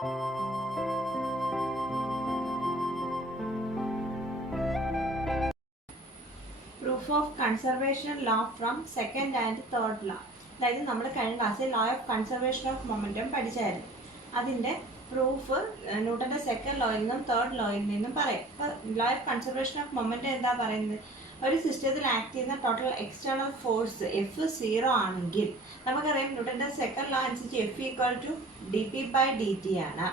Proof of conservation law from second and third law. അതായത് നമ്മൾ കഴിഞ്ഞ ക്ലാസ്സിൽ law of conservation of momentum പഠിച്ചായിരുന്നു. അതിൻ്റെ പ്രൂഫ് ന്യൂട്ടൻ്റെ സെക്കൻഡ് ലോയിൽ നിന്നും തേർഡ് ലോയിൽ നിന്നും പറയും. അപ്പോൾ law of conservation of momentum എന്താ പറയുന്നത്? ഒരു സിസ്റ്റത്തിൽ ആക്ട് ചെയ്യുന്ന ടോട്ടൽ എക്സ്റ്റേണൽ ഫോഴ്സ് എഫ് 0 ആണെങ്കിൽ നമുക്കറിയാം ന്യൂട്ടൻ്റെ സെക്കൻഡ് ലോ അനുസരിച്ച് F equal to D P by D T ആണ്.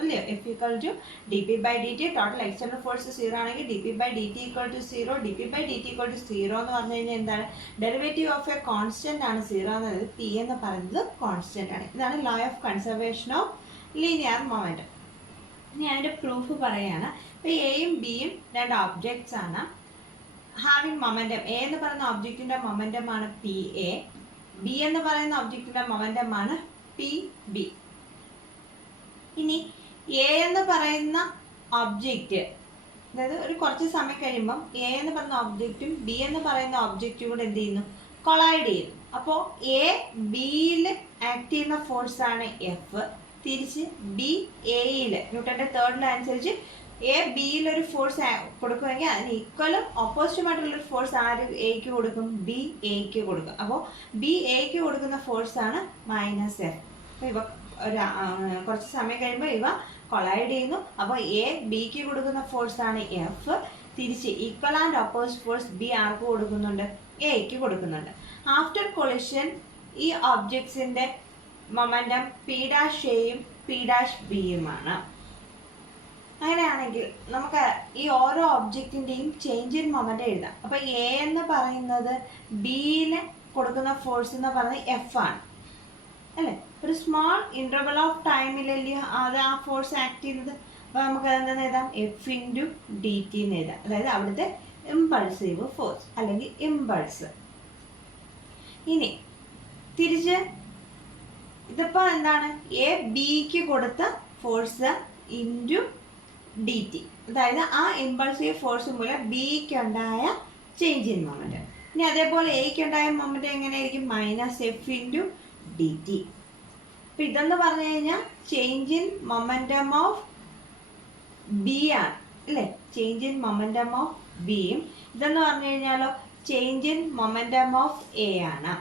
അല്ലയോ? F equal to D P by D T. Total external force 0 ആണെങ്കിൽ D P by D T equal to 0. D P by D T equal to 0 എന്ന് പറഞ്ഞു കഴിഞ്ഞാൽ എന്താണ്? Derivative of a constant ആണ് 0 എന്നത്. P എന്ന് പറയുന്നത് കോൺസ്റ്റന്റ് ആണ്. ഇതാണ് law of conservation of linear momentum. ഇനി അതിൻ്റെ പ്രൂഫ് പറയുകയാണ്. ഇപ്പോൾ എയും ബിയും രണ്ട് ഒബ്ജക്ട്സ് ആണ്. Having momentum. എ എന്ന് പറയുന്ന ഒബ്ജക്റ്റിൻ്റെ മൊമെൻറ്റമാണ് പി എ. ബി എന്ന് പറയുന്ന ഒബ്ജക്റ്റിൻ്റെ മൊമെൻറ്റമാണ് പി ബി. ഇനി എ എന്ന് പറയുന്ന ഒബ്ജക്റ്റ്, അതായത് ഒരു കുറച്ച് സമയം കഴിയുമ്പം എ എന്ന് പറയുന്ന ഒബ്ജക്റ്റും ബി എന്ന് പറയുന്ന ഒബ്ജക്റ്റും കൂടെ എന്ത് ചെയ്യുന്നു? കൊളൈഡ് ചെയ്യുന്നു. അപ്പോൾ എ ബിയിൽ ആക്ട് ചെയ്യുന്ന ഫോഴ്സാണ് എഫ്. തിരിച്ച് ബി എയിൽ ന്യൂട്ടൻ്റെ തേർഡ് ലോ അനുസരിച്ച് എ ബിയിൽ ഒരു ഫോഴ്സ് കൊടുക്കുമെങ്കിൽ അതിന് ഈക്വലും ഓപ്പോസിറ്റുമായിട്ടുള്ളൊരു ഫോഴ്സ് ആര് എക്ക് കൊടുക്കും? ബി എക്ക് കൊടുക്കും. അപ്പോൾ ബി എക്ക് കൊടുക്കുന്ന ഫോഴ്സാണ് മൈനസ് എഫ്. അപ്പോൾ ഇവ കുറച്ച് സമയം കഴിയുമ്പോൾ ഇവ കൊളൈഡ് ചെയ്യുന്നു. അപ്പോൾ എ ബിക്ക് കൊടുക്കുന്ന ഫോഴ്സാണ് എഫ്. തിരിച്ച് equal and opposite force B ആർക്ക് കൊടുക്കുന്നുണ്ട്? എക്ക് കൊടുക്കുന്നുണ്ട്. ആഫ്റ്റർ കൊളിഷൻ ഈ ഒബ്ജക്ട്സിൻ്റെ മൊമെൻറ്റം പി ഡാഷ് എയും പി ഡാഷ് ബിയുമാണ്. അങ്ങനെയാണെങ്കിൽ നമുക്ക് ഈ ഓരോ ഒബ്ജക്റ്റിൻ്റെയും ചേഞ്ച് ഇൻ മൊമെൻറ്റം എഴുതാം. അപ്പോൾ എ എന്ന് പറയുന്നത് ബിയിൽ കൊടുക്കുന്ന ഫോഴ്സ് എന്ന് പറയുന്നത് എഫ് ആണ്, അല്ലേ? ഒരു സ്മോൾ ഇൻ്റർവൽ ഓഫ് ടൈമിലല്ലേ അത് ആ ഫോഴ്സ് ആക്ട് ചെയ്യുന്നത്. അപ്പോൾ നമുക്ക് അതെന്താണെന്ന് എഴുതാം? എഫ് ഇൻറ്റു ഡി ടി എന്ന് എഴുതാം. അതായത് അവിടുത്തെ ഇമ്പൾസീവ് ഫോഴ്സ് അല്ലെങ്കിൽ ഇമ്പൾസ്. ഇനി തിരിച്ച് ഇതിപ്പോൾ എന്താണ്? എ ബിക്ക് കൊടുത്ത ഫോഴ്സ് ഇൻറ്റു ഡി ടി. അതായത് ആ ഇമ്പൾസീവ് ഫോഴ്സ് മൂലം ബിക്ക് ഉണ്ടായ ചേഞ്ച് ഇൻ മൊമെൻറ്റം. ഇനി അതേപോലെ എക്ക് ഉണ്ടായ മൊമെൻറ്റം എങ്ങനെയായിരിക്കും? Minus F into D T. അപ്പം ഇതെന്ന് പറഞ്ഞു കഴിഞ്ഞാൽ change in momentum of B ആണ്, അല്ലേ? ചേഞ്ച് ഇൻ മൊമെൻറ്റം ഓഫ് ബിയും ഇതെന്ന് പറഞ്ഞു കഴിഞ്ഞാലോ change in momentum of A ആണ്.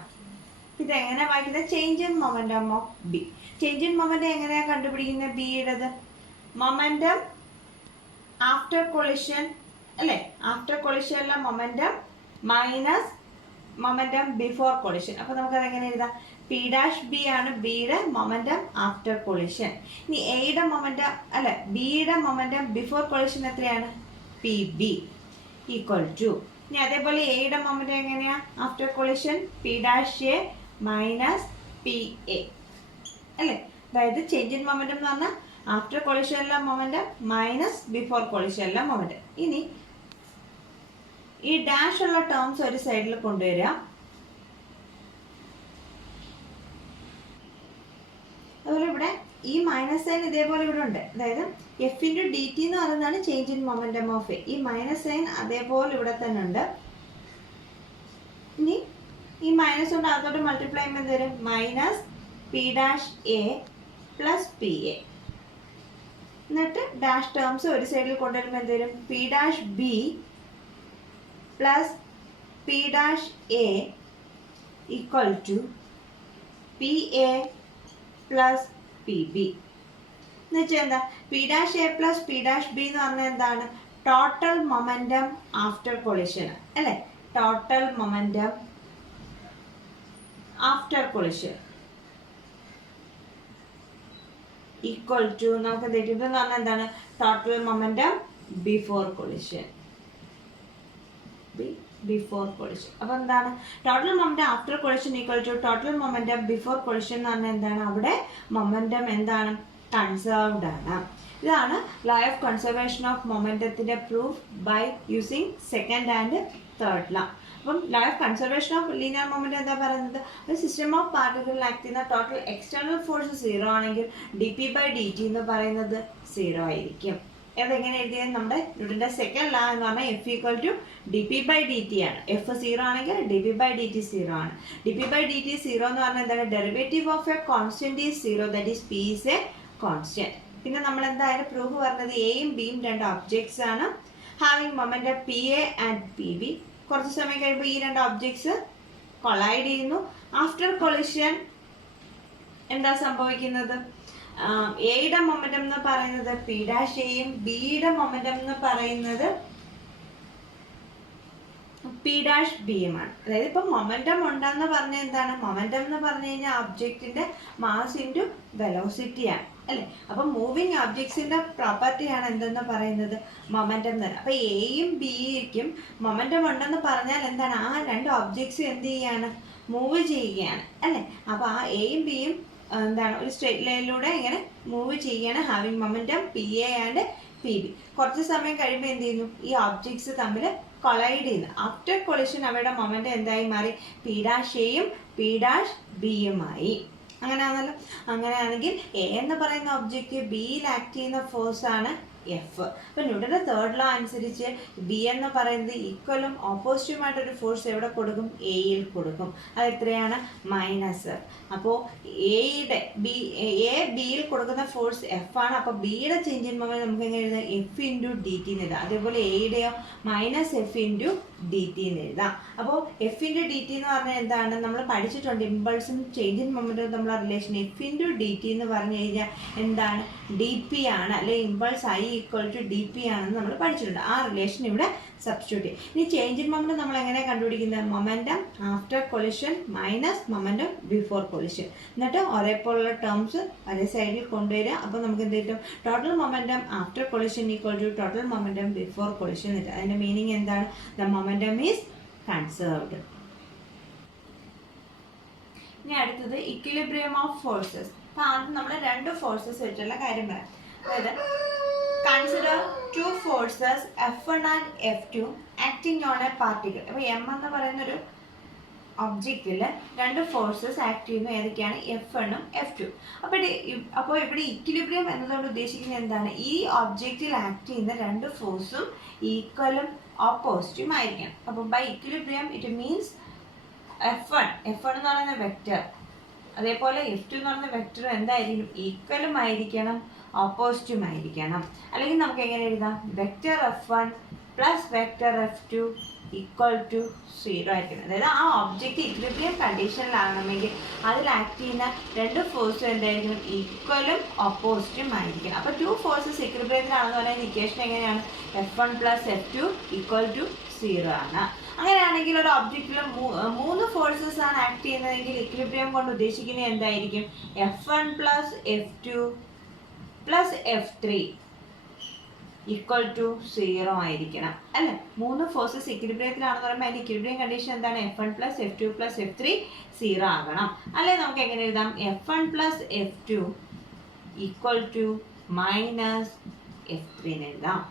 ഇതെങ്ങനെ വായിക്കുന്നത്? Change in momentum of B. Change in momentum എങ്ങനെയാണ് കണ്ടുപിടിക്കുന്നത്? ബിയുടേത് മൊമെൻറ്റം ആഫ്റ്റർ കൊളിഷൻ, അല്ലേ? ആഫ്റ്റർ കൊളിഷനുള്ള momentum minus momentum before collision. അപ്പോൾ നമുക്കത് എങ്ങനെ എഴുതാം? പി ഡാഷ് ബി ആണ് ബിയുടെ മൊമെൻറ്റം ആഫ്റ്റർ കൊളിഷൻ. ഇനി എയുടെ മൊമെൻറ്റം, അല്ല, ബിയുടെ മൊമെൻറ്റം ബിഫോർ കൊളിഷൻ എത്രയാണ്? P B equal to. ഇനി അതേപോലെ എയുടെ മൊമെൻറ്റം എങ്ങനെയാണ്? After collision P dash A minus P A, അല്ലേ? അതായത് ചേഞ്ച് ഇൻ മൊമെൻറ്റം എന്ന് പറഞ്ഞാൽ ആഫ്റ്റർ കൊളിഷനിലെ മൊമെൻറ്റം മൈനസ് ബിഫോർ കൊളിഷനിലെ മൊമെൻറ്റം. ഇനി ഈ ഡാഷ് ഉള്ള ടേംസ് ഒരു സൈഡിൽ കൊണ്ടുവരിക. അതുപോലെ ഇവിടെ ഈ മൈനസ് സൈൻ ഇതേപോലെ ഇവിടെ ഉണ്ട്. അതായത് എഫ് ഇൻറ്റു ഡി ടി എന്ന് പറയുന്നതാണ് change in momentum of A. ഈ മൈനസ് സൈൻ അതേപോലെ ഇവിടെ തന്നെ ഉണ്ട്. ഇനി ഈ മൈനസ് കൊണ്ട് അതോട്ട് മൾട്ടിപ്ലൈ ചെയ്യുമ്പോൾ എന്ത് വരും? Minus P dash A plus P A. എന്നിട്ട് ഡാഷ് ടേംസ് ഒരു സൈഡിൽ കൊണ്ടുവരുമ്പോൾ എന്ത് വരും? P dash B plus P dash A equal to P A plus P B. എന്ന് വെച്ചാൽ എന്താ? P dash A plus P dash B എന്ന് പറഞ്ഞാൽ എന്താണ്? ടോട്ടൽ മൊമെൻറ്റം ആഫ്റ്റർ കൊളിഷൻ, അല്ലേ? Total momentum after collision equal to നമുക്ക് തെറ്റിട്ട് എന്ന് പറഞ്ഞാൽ എന്താണ്? Total momentum before collision. Before collision. അപ്പോൾ എന്താണ്? Total momentum after collision equal to total momentum before collision എന്ന് പറഞ്ഞാൽ എന്താണ്? അവിടെ മൊമെൻറ്റം എന്താണ്? കൺസേർവ്ഡ് ആണ്. ഇതാണ് ലോ ഓഫ് കൺസർവേഷൻ ഓഫ് മൊമെൻറ്റത്തിൻ്റെ proof by using second and third law. അപ്പം law of conservation of linear momentum എന്താ പറയുന്നത്? ഒരു സിസ്റ്റം ഓഫ് പാർട്ടിക്കിളിൽ ആക്ട് ചെയ്യുന്ന ടോട്ടൽ എക്സ്റ്റേണൽ ഫോഴ്സ് 0 ആണെങ്കിൽ D P by D T എന്ന് പറയുന്നത് 0 ആയിരിക്കും. അതെങ്ങനെ എഴുതിയത്? നമ്മുടെ ന്യൂട്ടൻ്റെ സെക്കൻഡ് ലോ എന്ന് പറഞ്ഞാൽ F equal to D P by D T ആണ്. എഫ് 0 ആണെങ്കിൽ D P by D T 0 ആണ്. D P by D T 0 എന്ന് പറഞ്ഞാൽ എന്താണ്? Derivative of a constant is 0, that is P is a constant. പിന്നെ നമ്മൾ എന്തായാലും പ്രൂഫ് പറഞ്ഞത് എയും ബിയും രണ്ട് ഒബ്ജക്ട്സ് ആണ് having momentum P A and P B. കുറച്ച് സമയം കഴിയുമ്പോൾ ഈ രണ്ട് ഒബ്ജക്ട്സ് കൊളൈഡ് ചെയ്യുന്നു. ആഫ്റ്റർ കൊളിഷൻ എന്താ സംഭവിക്കുന്നത്? എയുടെ മൊമെന്റം എന്ന് പറയുന്നത് പി ഡാഷ് എയും ബിയുടെ മൊമെന്റം എന്ന് പറയുന്നത് പി ഡാഷ് ബിയുമാണ്. അതായത് ഇപ്പൊ മൊമെന്റം ഉണ്ടെന്ന് പറഞ്ഞ എന്താണ്? മൊമെന്റം എന്ന് പറഞ്ഞു കഴിഞ്ഞാൽ ഒബ്ജക്റ്റിന്റെ മാസ് ഇൻറ്റു വെലോസിറ്റിയാണ് അല്ലെ. അപ്പൊ മൂവിങ് ഒബ്ജക്ട്സിന്റെ പ്രോപ്പർട്ടിയാണ് എന്തെന്ന് പറയുന്നത്? മൊമെന്റം എന്ന് പറയുന്നത്. അപ്പൊ എയും ബിക്കും മൊമെന്റം ഉണ്ടെന്ന് പറഞ്ഞാൽ എന്താണ്? ആ രണ്ട് ഒബ്ജക്ട്സ് എന്ത് ചെയ്യാണ്? മൂവ് ചെയ്യുകയാണ് അല്ലെ. അപ്പൊ ആ എയും ബിയും എന്താണ്? ഒരു സ്ട്രെയിറ്റ് ലൈനിലൂടെ ഇങ്ങനെ മൂവ് ചെയ്യാണ് having momentum P A and P B. കുറച്ച് സമയം കഴിയുമ്പോൾ എന്ത് ചെയ്യുന്നു? ഈ ഒബ്ജക്ട്സ് തമ്മിൽ കൊളൈഡ് ചെയ്യുന്നു. ആഫ്റ്റർ കൊളിഷൻ അവയുടെ മൊമെന്റം എന്തായി മാറി? പി ഡാഷ് എയും പി ഡാഷ് ബിയുമായി. അങ്ങനെയാണല്ലോ. അങ്ങനെയാണെങ്കിൽ എ എന്ന് പറയുന്ന ഒബ്ജക്റ്റ് ബിയിൽ ആക്ട് ചെയ്യുന്ന ഫോഴ്സ് ആണ് എഫ്. അപ്പൊ ന്യൂട്ടന്റെ തേർഡ് ലോ അനുസരിച്ച് ബി എന്ന് പറയുന്നത് ഈക്വലും ഓപ്പോസിറ്റുമായിട്ടൊരു ഫോഴ്സ് എവിടെ കൊടുക്കും? എയിൽ കൊടുക്കും. അത് എത്രയാണ്? മൈനസ്. അപ്പോൾ എയുടെ എ ബിയിൽ കൊടുക്കുന്ന ഫോഴ്സ് എഫ് ആണ്. അപ്പോൾ ബിയുടെ ചേഞ്ച് ഇൻ മൊമെന്റ് നമുക്ക് എങ്ങനെ എഴുതാം? എഫ് ഇൻറ്റു ഡി ടി എന്ന് എഴുതാം. അതേപോലെ എയുടെയോ minus F into D T എന്ന് എഴുതാം. അപ്പോൾ എഫ് ഇൻറ്റു ഡി ടി എന്ന് പറഞ്ഞാൽ എന്താണ്? നമ്മൾ പഠിച്ചിട്ടുണ്ട് ഇമ്പൾസും ചേഞ്ച് ഇൻ മൊമെന്റും തമ്മിലുള്ള relation. F into D T എന്ന് പറഞ്ഞു കഴിഞ്ഞാൽ എന്താണ്? ഡി പി ആണ് അല്ലെ. Impulse I equal to D P ആണെന്ന് നമ്മൾ പഠിച്ചിട്ടുണ്ട്. ആ റിലേഷൻ ഇവിടെ സബ്സ്റ്റിറ്റ്യൂട്ട് ചെയ്യും. ഇനി ചേഞ്ച് ഇൻ മൊമെന്റം നമ്മൾ എങ്ങനെ കണ്ടുപിടിക്കുന്നത്? Momentum after collision minus momentum before collision. എന്നിട്ട് ഒരേപോലുള്ള ടേംസ് ഒരേ സൈഡിൽ കൊണ്ടുവരിക. അപ്പോൾ നമുക്ക് എന്ത് കിട്ടും? Total momentum after collision equal to total momentum before collision കിട്ടും. അതിന്റെ മീനിങ് എന്താണ്? The momentum is conserved. ഇനി അടുത്തത് ഇക്വിലിബ്രിയം ഓഫ് ഫോഴ്സസ്. അപ്പൊ ആദ്യം നമ്മൾ രണ്ട് ഫോഴ്സസ് വെച്ചുള്ള കാര്യം പറയാം. അതായത് consider to forces F1 and F2 acting on A particle. അപ്പോൾ എം എന്ന് പറയുന്ന ഒരു ഒബ്ജക്റ്റിൽ രണ്ട് ഫോഴ്സസ് ആക്ട് ചെയ്യുന്നു. ഏതൊക്കെയാണ്? F1ഉം F2. അപ്പോൾ ഇവിടെ ഇക്വിലിബ്രിയം എന്നതുകൊണ്ട് ഉദ്ദേശിക്കുന്നത് എന്താണ്? ഈ ഒബ്ജക്റ്റിൽ ആക്ട് ചെയ്യുന്ന രണ്ട് ഫോഴ്സും ഈക്വലും ഓപ്പോസിറ്റും ആയിരിക്കണം. അപ്പോൾ by equilibrium it means F1 എന്ന് പറയുന്ന വെക്റ്റർ, അതേപോലെ F2 എന്ന് പറയുന്ന വെക്റ്റർ എന്തായിരിക്കും? ഈക്വലും ആയിരിക്കണം, ഓപ്പോസിറ്റും ആയിരിക്കണം. അല്ലെങ്കിൽ നമുക്ക് എങ്ങനെ എഴുതാം? Vector F1 plus vector F2 equal to 0 ആയിരിക്കണം. അതായത് ആ ഒബ്ജക്റ്റ് ഇക്വിലിബ്രിയം കണ്ടീഷനിലാണെങ്കിൽ അതിൽ ആക്ട് ചെയ്യുന്ന രണ്ട് ഫോഴ്സും എന്തായിരിക്കും? ഈക്വലും ഓപ്പോസിറ്റും ആയിരിക്കണം. അപ്പോൾ ടു ഫോഴ്സസ് ഇക്വിലിബ്രിയത്തിലാണെന്ന് പറയുന്ന ഇക്വേഷൻ എങ്ങനെയാണ്? F1 plus F2 equal to 0 ആണ്. അങ്ങനെയാണെങ്കിൽ ഒരു ഒബ്ജക്റ്റിൽ മൂന്ന് ഫോഴ്സസ് ആണ് ആക്ട് ചെയ്യുന്നതെങ്കിൽ ഇക്വിലിബ്രിയം കൊണ്ട് ഉദ്ദേശിക്കുന്നത് എന്തായിരിക്കും? F1 plus F2 plus F3 equal to 0 ആയിരിക്കണം അല്ലെ. മൂന്ന് ഫോഴ്സസ് ഇക്വിലിബ്രിയത്തിലാണെന്ന് പറയുമ്പോൾ അതിന്റെ ഇക്വിലിബ്രിയം കണ്ടീഷൻ എന്താണ്? F1 plus F2 plus F3 0 ആകണം. അല്ലെ നമുക്ക് എങ്ങനെ എഴുതാം? F1 plus F2 equal to minus F3 എന്ന് എഴുതാം.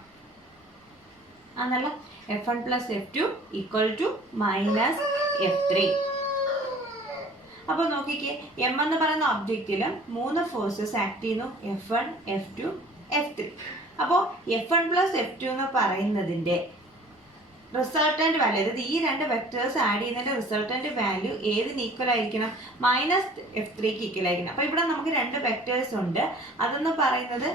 ആണല്ലോ. F1 plus F2 equal to minus F3. അപ്പോൾ നോക്കിക്കേ, എം എന്ന് പറയുന്ന ഒബ്ജക്റ്റിൽ മൂന്ന് ഫോഴ്സസ് ആക്ട് ചെയ്യുന്നു. F1, F2, F3. അപ്പോൾ F1 പ്ലസ് F2 എന്ന് പറയുന്നതിൻ്റെ റിസൾട്ടന്റ് വാല്യൂ, അതായത് ഈ രണ്ട് വെക്ടേഴ്സ് ആഡ് ചെയ്യുന്നതിന്റെ റിസൾട്ടന്റ് വാല്യൂ ഏതിന് ഈക്വൽ ആയിരിക്കണം? മൈനസ് F3ക്ക് ഈക്വൽ ആയിരിക്കണം. അപ്പോൾ ഇവിടെ നമുക്ക് രണ്ട് വെക്ടേഴ്സ് ഉണ്ട്. അതെന്ന് പറയുന്നത്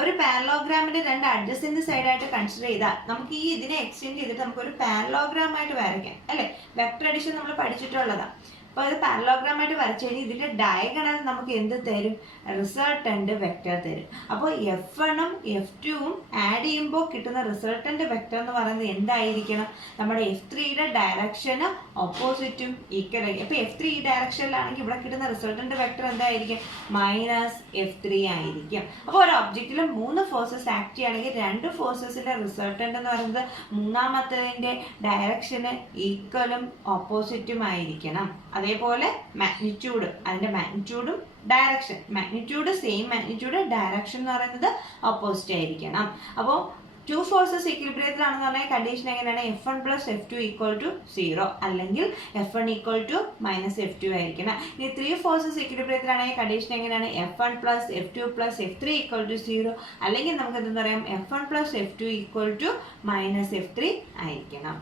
ഒരു പാരലോഗ്രാമിന്റെ രണ്ട് അഡ്ജസന്റ് സൈഡായിട്ട് കൺസിഡർ ചെയ്താൽ നമുക്ക് ഈ ഇതിനെ എക്സ്റ്റെൻഡ് ചെയ്തിട്ട് നമുക്കൊരു പാരലോഗ്രാം ആയിട്ട് വരയ്ക്കാം അല്ലേ. വെക്ടർ അഡിഷൻ നമ്മൾ പഠിച്ചിട്ടുള്ളതാണ്. അപ്പോൾ ഇത് പാരലോഗ്രാമായിട്ട് വരച്ചു കഴിഞ്ഞാൽ ഇതിന്റെ ഡയഗണൽ നമുക്ക് എന്ത് തരും? റിസൾട്ടന്റ് വെക്ടർ തരും. അപ്പോൾ F1ഉം F2ഉം ആഡ് ചെയ്യുമ്പോൾ കിട്ടുന്ന റിസൾട്ടന്റ് വെക്ടർ എന്ന് പറയുന്നത് എന്തായിരിക്കണം? നമ്മുടെ F3യുടെ ഡയറക്ഷന് ഓപ്പോസിറ്റും ഈക്വൽ ആയിരിക്കും. അപ്പോൾ F3 ഈ ഡയറക്ഷനിലാണെങ്കിൽ ഇവിടെ കിട്ടുന്ന റിസൾട്ടന്റ് വെക്ടർ എന്തായിരിക്കും? മൈനസ് F3 ആയിരിക്കും. അപ്പോൾ ഒരു ഒബ്ജക്റ്റിൽ മൂന്ന് ഫോഴ്സസ് ആക്ട് ചെയ്യുകയാണെങ്കിൽ രണ്ട് ഫോഴ്സസിന്റെ റിസൾട്ടന്റ് എന്ന് പറയുന്നത് മൂന്നാമത്തതിന്റെ ഡയറക്ഷന് ഈക്വലും ഓപ്പോസിറ്റും ആയിരിക്കണം. അതേപോലെ മാഗ്നിറ്റ്യൂഡ്, അതിന്റെ മാഗ്നിറ്റ്യൂഡും direction, magnitude same magnitude, direction എന്ന് പറയുന്നത് ഓപ്പോസിറ്റ് ആയിരിക്കണം. അപ്പോൾ ടു ഫോഴ്സസ് ഇക്വിലിബ്രിയത്തിലാണെന്ന് പറഞ്ഞാൽ കണ്ടീഷൻ എങ്ങനെയാണ്? F1 plus F2 equal to 0 അല്ലെങ്കിൽ F1 equal to minus F2 ആയിരിക്കണം. ഇനി ത്രീ ഫോഴ്സസ് ഇക്വിലിബ്രിയത്തിലാണെങ്കിൽ കണ്ടീഷൻ എങ്ങനെയാണ്? F1 plus F2 plus F3 equal to 0 അല്ലെങ്കിൽ നമുക്ക് എന്തെന്ന് പറയാം? F1 plus F2 equal to minus F3 ആയിരിക്കണം.